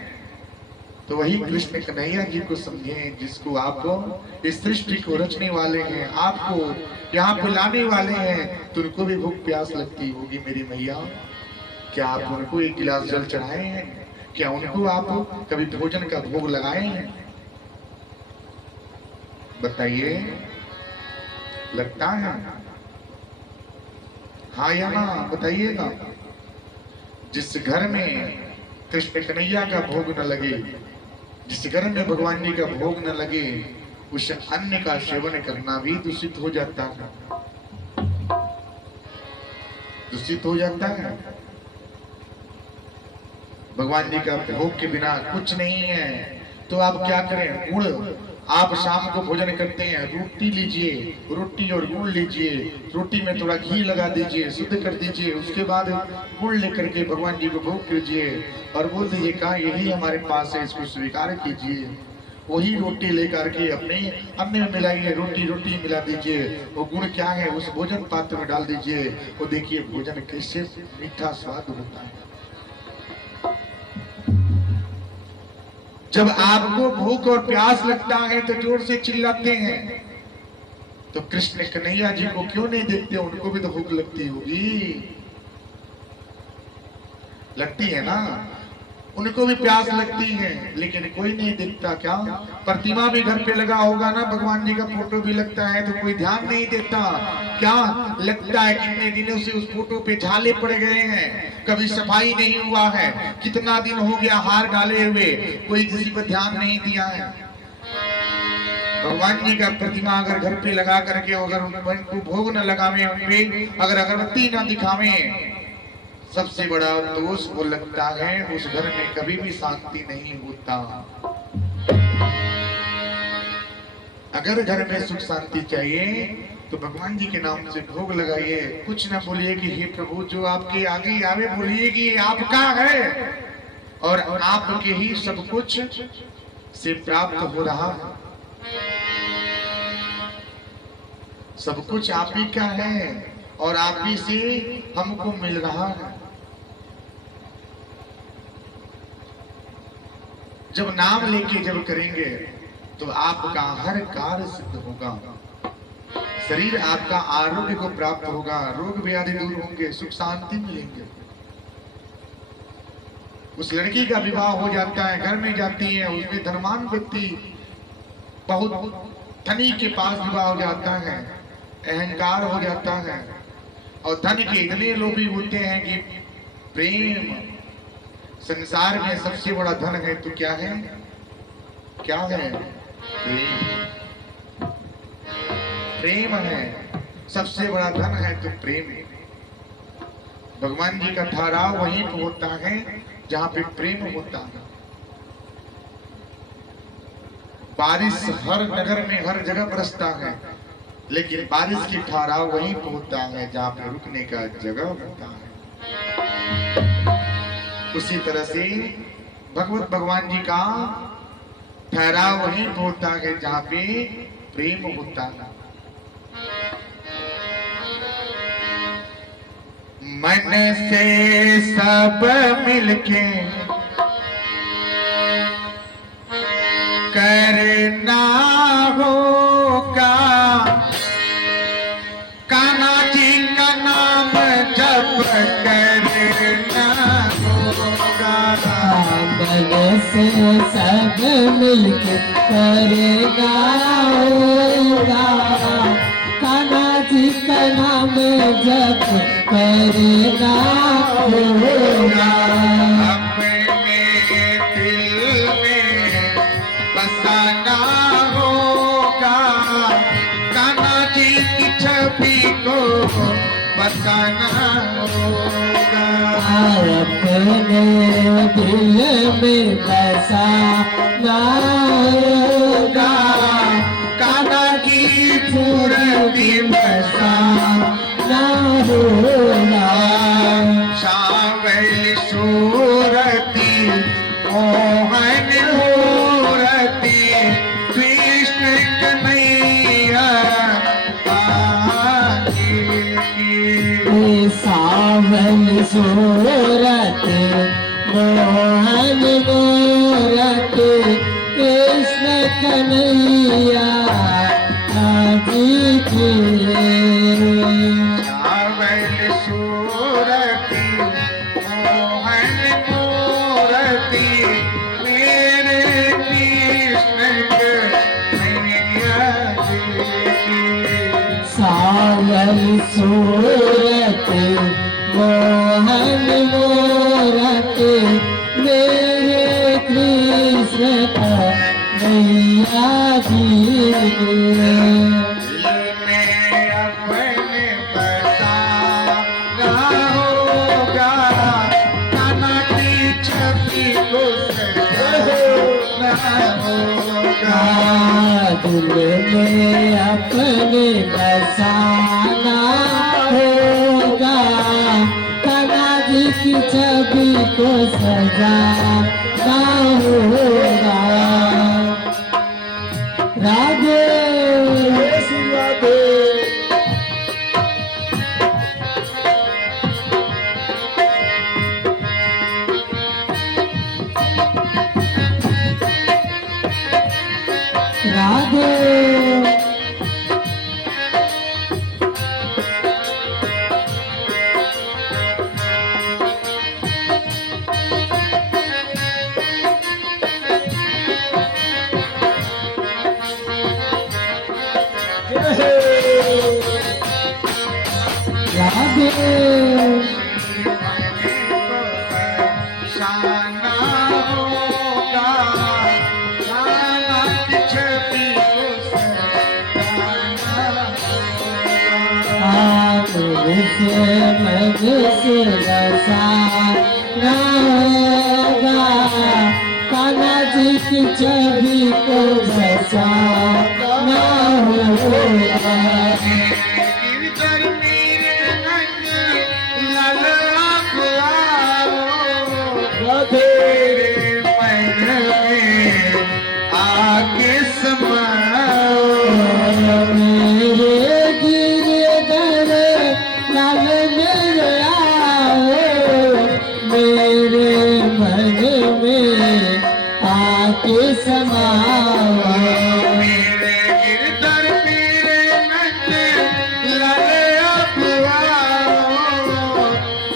तो वही कृष्ण कन्हैया जी को समझें, जिसको आप इस सृष्टि को रचने वाले हैं, आपको यहाँ पे लाने वाले हैं, तो उनको भी भूख प्यास लगती होगी मेरी मैया। क्या आप उनको एक गिलास जल चढ़ाए हैं? क्या उनको आप कभी भोजन का भोग लगाए हैं? बताइए, लगता है? हाँ या ना बताइएगा। जिस घर में कृष्ण कन्हैया का भोग न लगे, जिस घर में भगवान जी का भोग न लगे, उस अन्न का सेवन करना भी दूषित हो जाता है, दूषित हो जाता है। भगवान जी का भोग के बिना कुछ नहीं है। तो आप क्या करें, गुड़, आप शाम को भोजन करते हैं, रोटी लीजिए, रोटी और गुड़ लीजिए, रोटी में थोड़ा घी लगा दीजिए, शुद्ध कर दीजिए, उसके बाद गुड़ लेकर के भगवान जी को भोग कीजिए और बोल दीजिए कहा यही हमारे पास है, इसको स्वीकार कीजिए। वही रोटी लेकर के अपने अन्न में मिलाइए, रोटी रोटी मिला दीजिए, वो गुड़ क्या है उस भोजन पात्र में डाल दीजिए, वो देखिए भोजन कैसे मीठा स्वाद होता है। जब आपको भूख और प्यास लगता है तो जोर से चिल्लाते हैं, तो कृष्ण कन्हैया जी को क्यों नहीं देखते? उनको भी तो भूख लगती होगी, लगती है ना, उनको भी प्यास लगती है, लेकिन कोई नहीं देखता। क्या प्रतिमा भी घर पे लगा होगा ना, भगवान जी का फोटो भी लगता है, तो कोई ध्यान नहीं देता। क्या लगता है कितने दिनों से उस फोटो पे झाले पड़ गए हैं, कभी सफाई नहीं हुआ है, कितना दिन हो गया हार डाले हुए, कोई किसी पर ध्यान नहीं दिया है। भगवान जी का प्रतिमा अगर घर पे लगा करके अगर उनको भोग न लगावे, उनपे अगर अगरबत्ती न दिखावे, सबसे बड़ा दोष वो लगता है उस घर में कभी भी शांति नहीं होता। अगर घर में सुख शांति चाहिए तो भगवान जी के नाम से भोग लगाइए। कुछ ना बोलिए कि हे प्रभु, जो आपके आगे आवे बोलिए कि आपका है और आपके ही सब कुछ से प्राप्त हो रहा है, सब कुछ आप ही का है और आप ही से हमको मिल रहा है। जब नाम लेके जब करेंगे तो आपका हर कार्य सिद्ध होगा, शरीर आपका आरोग्य को प्राप्त होगा, रोग व्याधि दूर होंगे, सुख शांति मिलेंगे। उस लड़की का विवाह हो जाता है, घर में जाती है, उसमें धनवान व्यक्ति बहुत धनी के पास विवाह हो जाता है, अहंकार हो जाता है और धन के इतने लोभी होते हैं कि प्रेम, संसार में सबसे बड़ा धन है तो क्या है, क्या है? प्रेम। प्रेम है सबसे बड़ा धन है तो प्रेम। भगवान जी का ठहराव वहीं पर होता है जहां पे प्रेम होता है। बारिश हर नगर में हर जगह बरसता है, लेकिन बारिश की ठहराव वहीं पे होता है जहाँ पे रुकने का जगह होता है। उसी तरह से भगवत भगवान जी का ठहराव वहीं पे होता है जहाँ पे प्रेम होता है। मन से सब मिलके करना होगा, कान्हा जी का नाम जप करना होगा। मन से सब मिलके करेगा होगा, कान्हा जी का नाम जप करना होगा। अपने दिल में बसाना होगा, कान्हा जी की छवि को बसाना होगा। अपने दिल में बसाना होगा, कान्हा की पूर्ति बसाना होगा। सावल सूरती मोहन मूरति कृष्ण कन्हैया सावन सूरत मोहन मूरत कृष्ण कन्हैया जी की। सावल सूरती मोहन मूरति मेरे कृष्ण कन्हैया सावन सूरत मोहन मूरत मेरे कृष्ण कन्हैया जी। में अपने बसाना होगा, कान्हा की छवि को सजाना होगा। दिल में अपने बसाना होगा, कान्हा जी की छवि को सजाना होगा। राधे राधे। राधे राधे शाना होगा, कान्हा की छवि को सजाना मन से बसाना होगा, कान्हा जी की छवि को बसाना होगा। गिरधर मेरे रंग लाल आओ, तेरे मन में आके समाओ। मेरे गिरधर लाल मेरे आओ, मेरे मन में आके समाओ। मेरे गिरधर मेरे नंद लाल आओ,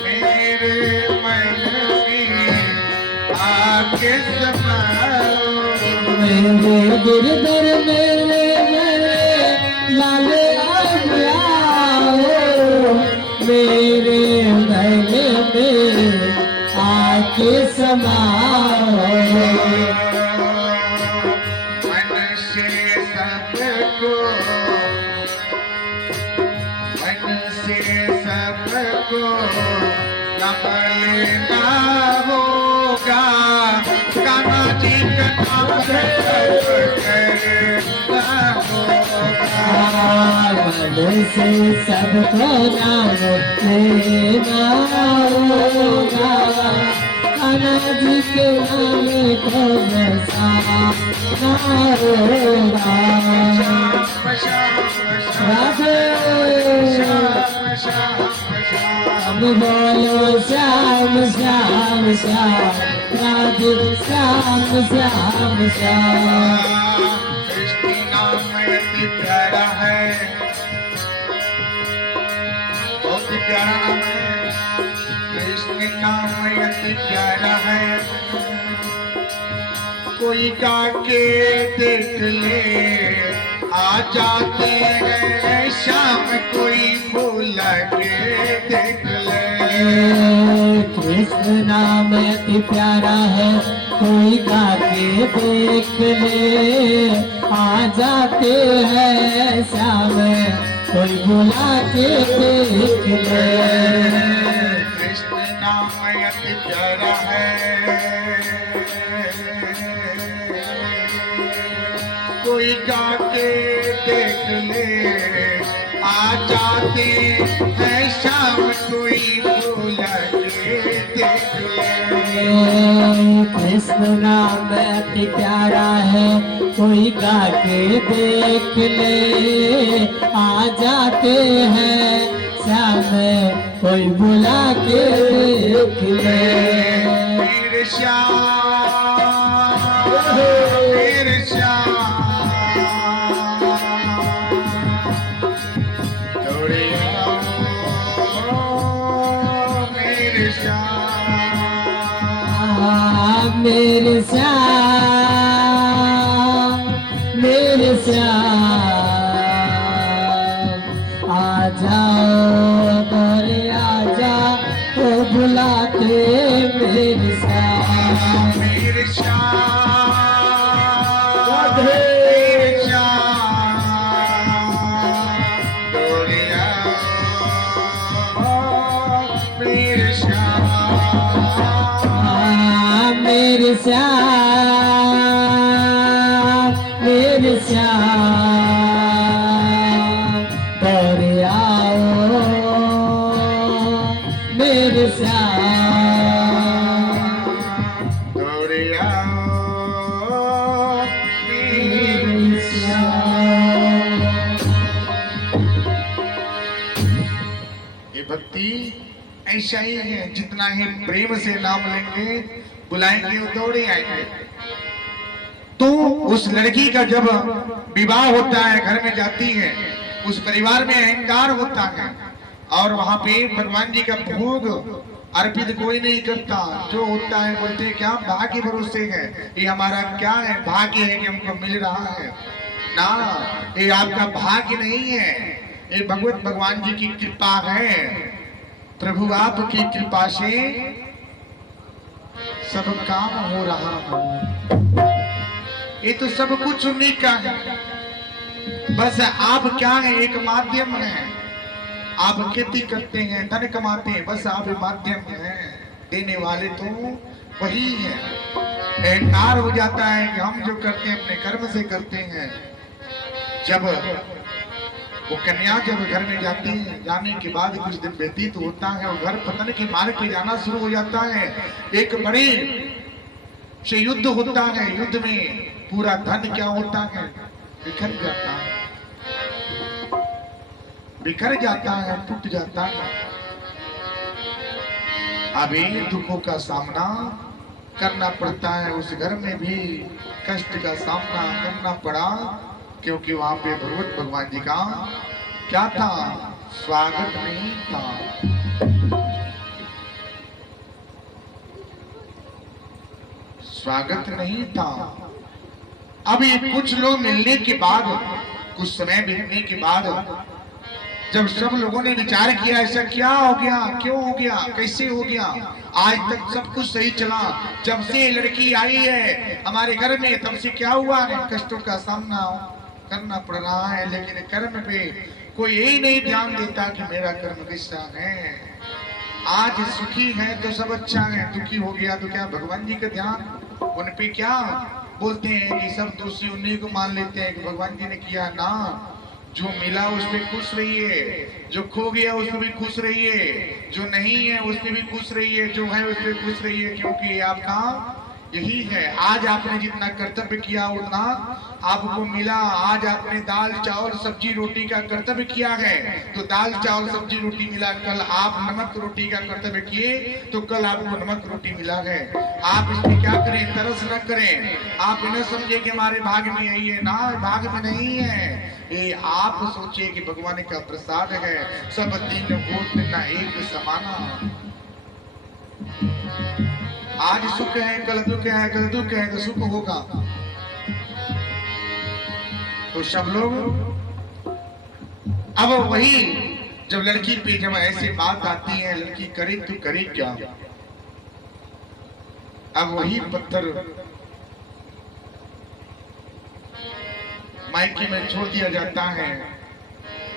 मेरे मन में आके समाओ। मेरे गिरधर मेरे लाल आओ, मेरे मन में आके समाओ। मन से सबको, मन से सबको नम लेना होगा, कान्हा जी का नाम मन से सबको नाम लेना होगा, कान्हा जी के नाम को बसाना होगा। राधे श्याम बोलो श्याम श्याम श्याम, राधे श्याम श्याम श्याम। कृष्ण नाम अति प्यारा है, बहुत ही प्यारा नाम है। कृष्ण नाम अति प्यारा है, कोई गा के देख ले आ जाते हैं श्याम, कोई बोला के देख ले। कृष्ण नाम अति प्यारा है, कोई गा के देख ले आ जाते हैं श्याम, कोई बुला के देख ले। कृष्ण नाम अति प्यारा है, कोई गा के देख ले आ जाते हैं श्याम, कोई बोला के देख ले। कृष्ण नाम अति प्यारा है, कोई गा के देख ले आ जाते हैं श्याम, कोई बुला के देख ले। वीर श्याम वीर श्याम दौड़े आओ मेरे श्याम, मेरे श्याम मेरे श्याम, आ जाओ गोरे आ जाओ बुलाते मेरे श्याम। मेरे श्याम राधे श्याम दौड़े आओ मेरे श्याम, मेरे श्याम मेरे श्याम, दौड़े आओ मेरे श्याम, दौड़े आओ मेरे श्याम। ये भक्ति ऐसा ही है, जितना ही प्रेम से नाम लेंगे बुलाएंगे वो दौड़े आएंगे। तो उस लड़की का जब विवाह होता है, घर में जाती है, उस परिवार में अहंकार होता है और वहां पे भगवान जी का भोग अर्पित कोई नहीं करता। जो होता है बोलते हैं क्या भाग्य भरोसे है, ये हमारा क्या है, भाग्य है कि हमको मिल रहा है ना, ये आपका भाग्य नहीं है, ये भगवान जी की कृपा है। प्रभु आपकी कृपा से सब काम हो रहा है, ये तो सब कुछ उन्हीं का है, बस आप क्या है, एक माध्यम है। आप खेती करते हैं, धन कमाते हैं, बस आप माध्यम हैं, देने वाले तो वही है। अहंकार हो जाता है कि हम जो करते हैं अपने कर्म से करते हैं। जब वो कन्या जब घर में जाती है, जाने के बाद कुछ दिन व्यतीत होता है और घर पतन के मार्ग पे जाना शुरू हो जाता है। एक बड़े से युद्ध होता है, युद्ध में पूरा धन क्या होता है, बिखर जाता है, बिखर जाता है, टूट जाता है। अभी दुखों का सामना करना पड़ता है, उस घर में भी कष्ट का सामना करना पड़ा, क्योंकि वहां पे भगवान जी का क्या था, स्वागत नहीं था। स्वागत नहीं था। अभी कुछ लोग मिलने के बाद, कुछ समय बीतने के बाद, जब सब लोगों ने विचार किया ऐसा क्या हो गया, क्यों हो गया, कैसे हो गया, आज तक सब कुछ सही चला, जब से लड़की आई है हमारे घर में तब से क्या हुआ है, कष्टों का सामना करना पड़ रहा है। लेकिन कर्म पे कोई यही नहीं ध्यान देता कि मेरा कर्म कैसा है। आज सुखी है तो सब अच्छा है, दुखी हो गया तो क्या भगवान जी का ध्यान उन पे क्या बोलते हैं कि सब दोषी उन्हीं को मान लेते हैं कि भगवान जी ने किया ना। जो मिला उस पे खुश रहिए, जो खो गया उस पे भी खुश रहिए, जो नहीं है उस पे भी खुश रहिए, जो है उस पे खुश रहिए, क्योंकि आपका यही है। आज आपने जितना कर्तव्य किया उतना आपको मिला। आज आपने दाल चावल सब्जी रोटी का कर्तव्य किया है तो दाल चावल सब्जी रोटी मिला। कल आप नमक रोटी का कर्तव्य किए तो कल आपको नमक रोटी मिला है। आप इसमें क्या करें, तरस न करें। आप न समझे कि हमारे भाग में यही है, ना भाग में नहीं है। ये आप सोचिए कि भगवान का प्रसाद है। सब दिन भूत न एक समाना। आज सुख है कल दुख है, कल दुख है तो सुख होगा। तो सब लोग अब वही जब लड़की पे जब ऐसे बात आती है, लड़की करे तो करे क्या। अब वही पत्थर मायके में छोड़ दिया जाता है।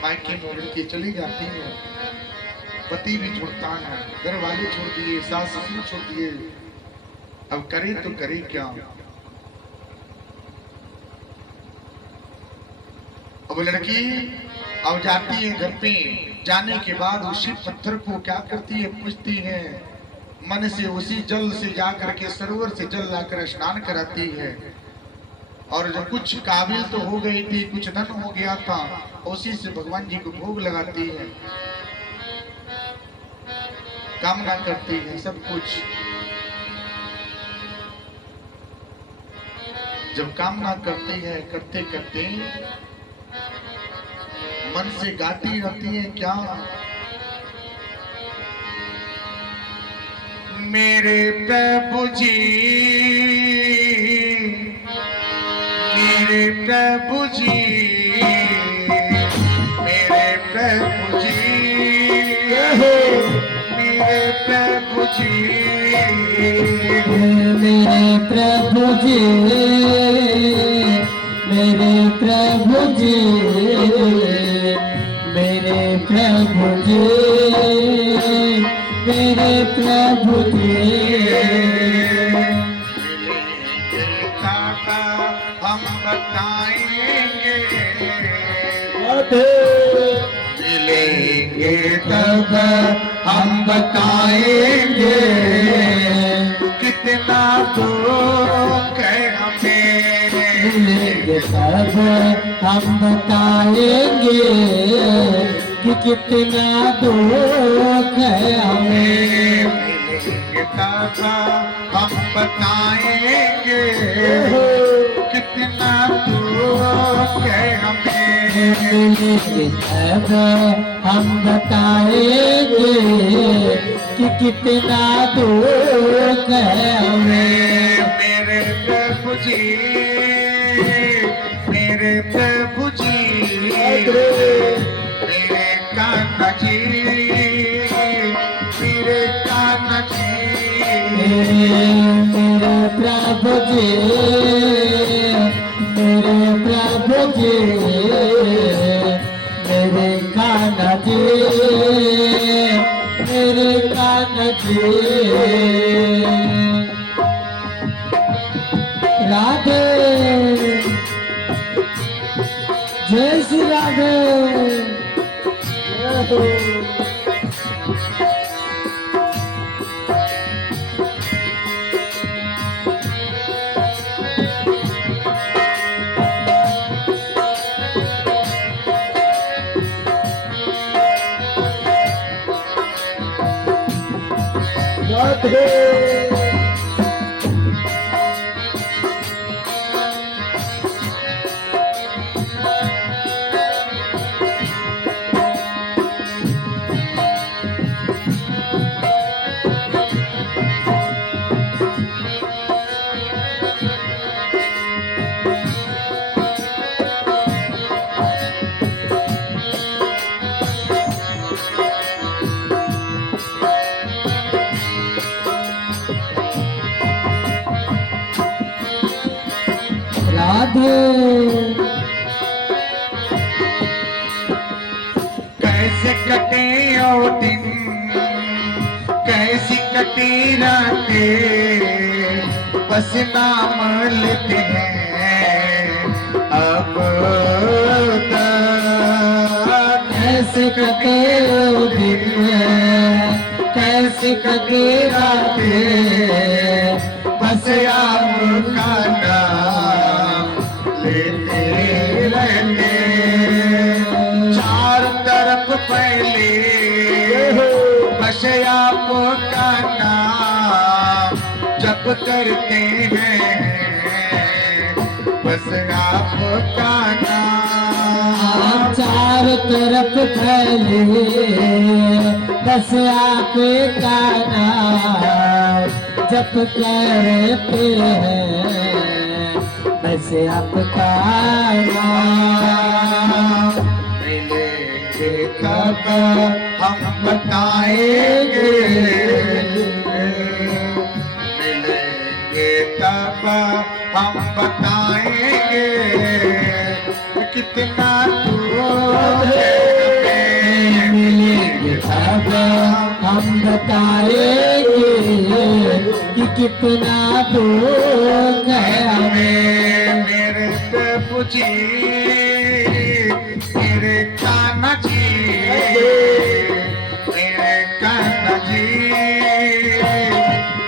मायके में लड़की चली जाती है, पति भी छोड़ता है, घर वाले छोड़ दिए, सास ससुर छोड़ दिए। अब करे तो करे क्या। अब लड़की अब जाती है घर पे। जाने के बाद उसी पत्थर को क्या करती है, पूछती है मन से, उसी जल से जाकर के सरोवर से जल लाकर स्नान कराती है। और जो कुछ काबिल तो हो गई थी, कुछ धन हो गया था, उसी से भगवान जी को भोग लगाती है, कामना करती है सब कुछ। जब कामना करती है, करते करते मन से गाती रहती है क्या, मेरे प्रभु जी, मेरे प्रभु जी, मेरे प्रभु जी, मेरे प्रभु जी, मेरे प्रभु जी, मेरे प्रभु जी, मेरे प्रभु जी, मेरे प्रभु जी। हम बताएंगे, मिलेंगे तब हम बताएंगे, कितना दुख है हमें। मिलेंगे तब हम बताएंगे कि कितना दुख है हमें। मिलेंगे तब हम बताएंगे, कितना दुख है हमें। मिलेंगे तब हम बताएंगे कि कितना दुख है हमें। मेरे प्रभु जी, मेरे प्रभु जी, मेरे कान्हा जी, मेरे कान्हा जी, मेरे प्रभु जी, मेरे प्रभु जी, मेरे कान्हा जी, मेरे कान्हा जी। राधे जय श्री राधे। राधे कैसे कटे ओ दिन, कैसी कटी रातें, बस नाम लेते हैं अब तक। कैसे कटे वो दिन, कैसे कटे रातें, बस आपका नाम लेते रहते। चार तरफ पहले बस आपका नाम जप करते हैं, बस आपका नाम। चार तरफ फैले बस आपका नाम जप करते हैं, बस आपका नाम। मिलेंगे तब हम बताएंगे, मिलेंगे तब हम बताएंगे कितना दूर है। मिलेंगे तब हम बताएंगे कि कितना दुख है हमें। मेरे प्रभु जी, मेरे कान्हा जी, मेरे कान्हा जी,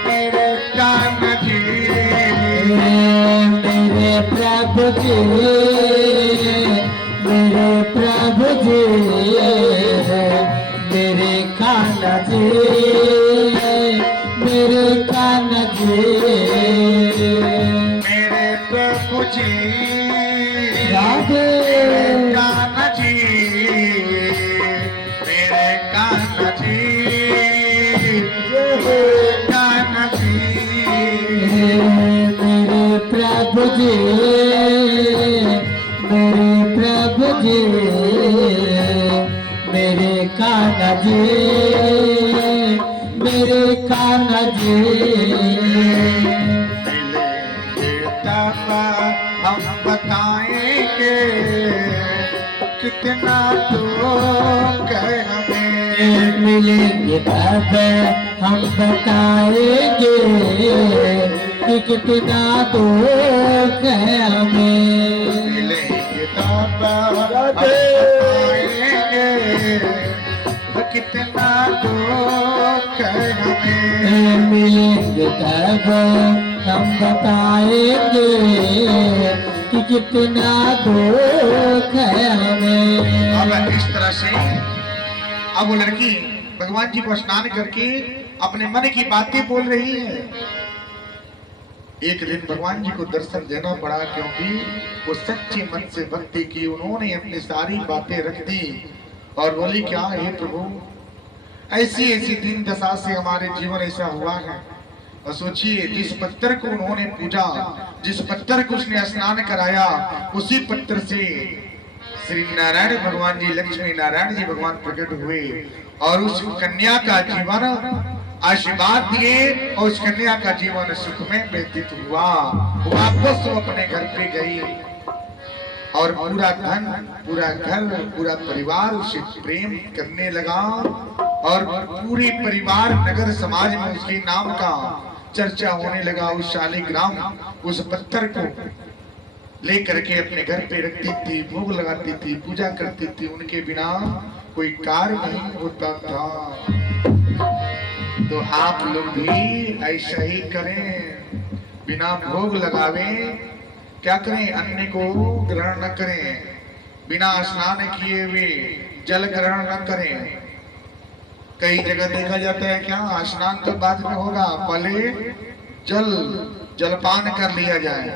मेरे कान्हा जी। मेरे प्रभु जी, मेरे प्रभु जी, मेरे कान्हा जी, मेरे कान्हा जी। मेरे प्रभु जी, राधे कान्हा जी, मेरे कान्हा जी, कान्हा जी। मेरे प्रभु जी, मेरे प्रभु जी, मेरे कान्हा जी, मेरे कान्हा जी। मिलेंगे तब हम बताएंगे कितना दुख है हमें। मिलेंगे तब हम बताएंगे कि कितना दुख है हमें। मिलेंगे तब हम बताएंगे कितना दुख है हमें। मिलेंगे तब हम बताएंगे कि कितना दुख है हमें। अब इस तरह से अब वो लड़की भगवान जी को स्नान करके अपने मन की बातें बोल रही है। एक दिन भगवान जी को दर्शन देना पड़ा, क्योंकि वो सच्चे मन से भक्ति की, उन्होंने अपनी सारी बातें रख दी और बोली क्या हे प्रभु, ऐसी ऐसी दिन दशा से हमारे जीवन ऐसा हुआ है। और सोचिए, जिस पत्थर को उन्होंने पूजा, जिस पत्थर को उसने स्नान कराया, उसी पत्थर से श्री नारायण भगवान जी, लक्ष्मी नारायण जी भगवान प्रकट हुए और उस कन्या का जीवन आशीर्वाद दिए और उस कन्या का जीवन सुख में व्यतीत हुआ। वापस वो अपने घर पे गई और पूरा धन, पूरा घर, पूरा परिवार उसे प्रेम करने लगा और पूरे परिवार, नगर समाज में उसके नाम का चर्चा होने लगा। उस शालिग्राम, उस पत्थर को लेकर के अपने घर पे रखती थी, भोग लगाती थी, पूजा करती थी। उनके बिना कोई कार्य नहीं होता था। तो आप लोग भी ऐसा ही करें, बिना भोग लगावे क्या करें, अन्न को ग्रहण न करें, बिना स्नान किए हुए जल ग्रहण न करें। कई जगह देखा जाता है क्या, स्नान तो बाद में होगा, पहले जलपान कर लिया जाए,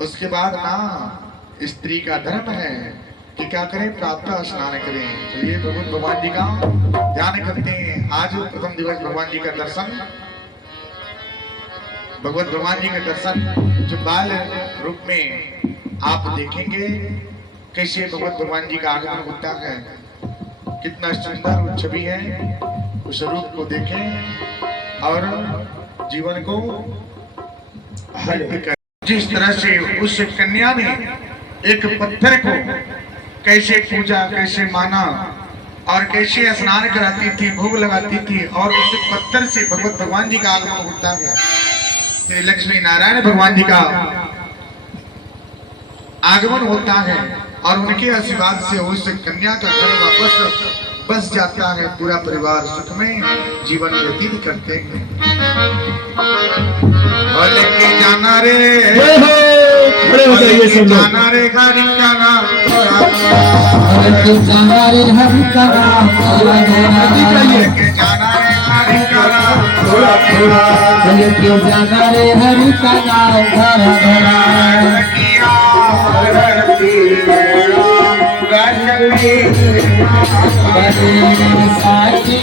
उसके बाद ना स्त्री का धर्म है कि क्या करें, प्रातः स्नान करें। चलिए भगवान जी का ध्यान करते हैं। आज प्रथम दिवस भगवान जी का दर्शन, भगवान जी का दर्शन जो बाल रूप में आप देखेंगे, कैसे भगवान जी का आगमन होता है, कितना सुंदर छवि है। उस रूप को देखें और जीवन को हल्के कर। जिस तरह से उस कन्या ने एक पत्थर को कैसे पूजा, कैसे माना और कैसे स्नान कराती थी, भोग लगाती थी और उस पत्थर से भगवान जी का आगमन होता है। श्री लक्ष्मी नारायण भगवान जी का आगमन होता है और उनके आशीर्वाद से उस कन्या का घर वापस बस जाता है। पूरा परिवार सुख में जीवन व्यतीत करते हैं। और लेके जाना रे, खड़े हो जाइए सब लोग। जाना रे हरि का नाम, लेके जाना रे हरि का नाम, लेके जाना रे हरि का नाम, थोड़ा थोड़ा लेके जाना रे हरि का नाम, धरा धरा साथी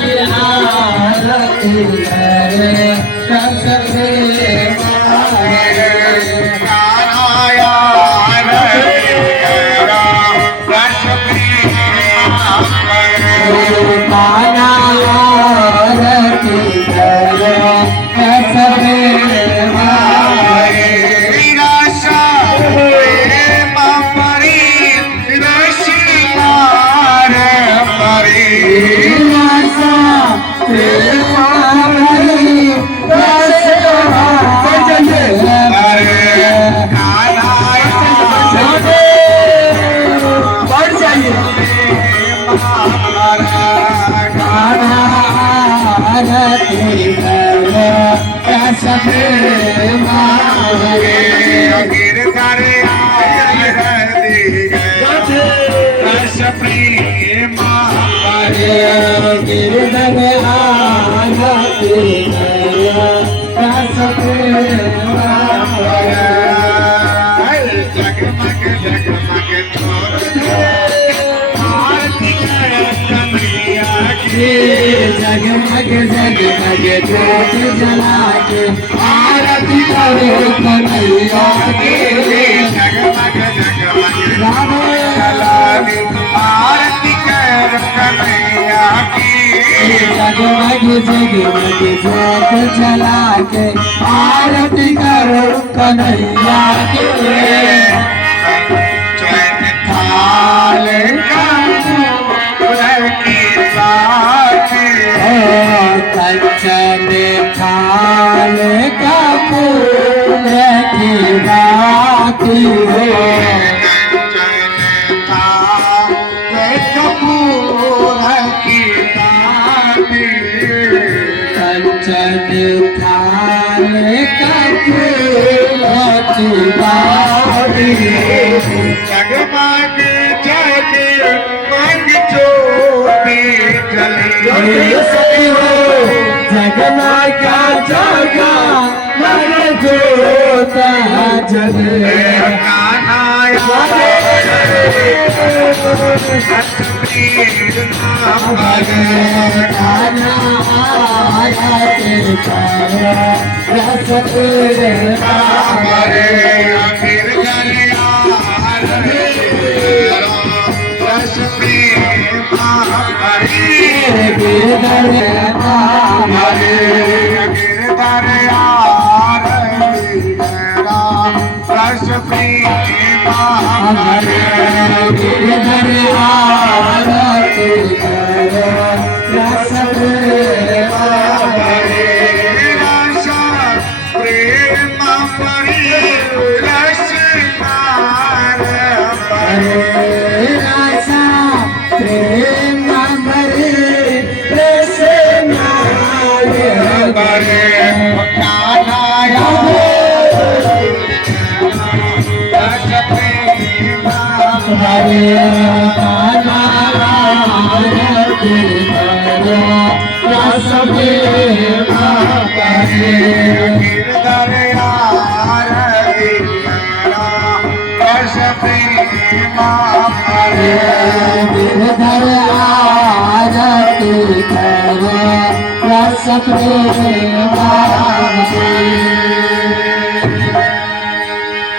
आरती करे कसरे जगमग जगमग जोत जला के आरती करो कन्हैया के, जगमग जगमग आरती कर कन्हैया की, जगमग जगमग जोत जला के आरती करो कन्हैया के। थाल कंचन थाल कपूर की बाती हो, कंचन थाल कपूर की बाती, कंचन थाल कपूर की बाती, जगमग जगमग ज्योति जली, जगमग जगमग जोत जले,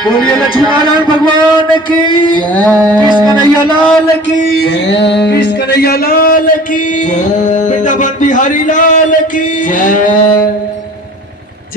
बोलिए लक्ष्मीनारायण भगवान की, कृष्ण कन्हैया लाल की, कृष्ण कन्हैया लाल की, वृंदावन बिहारी लाल की।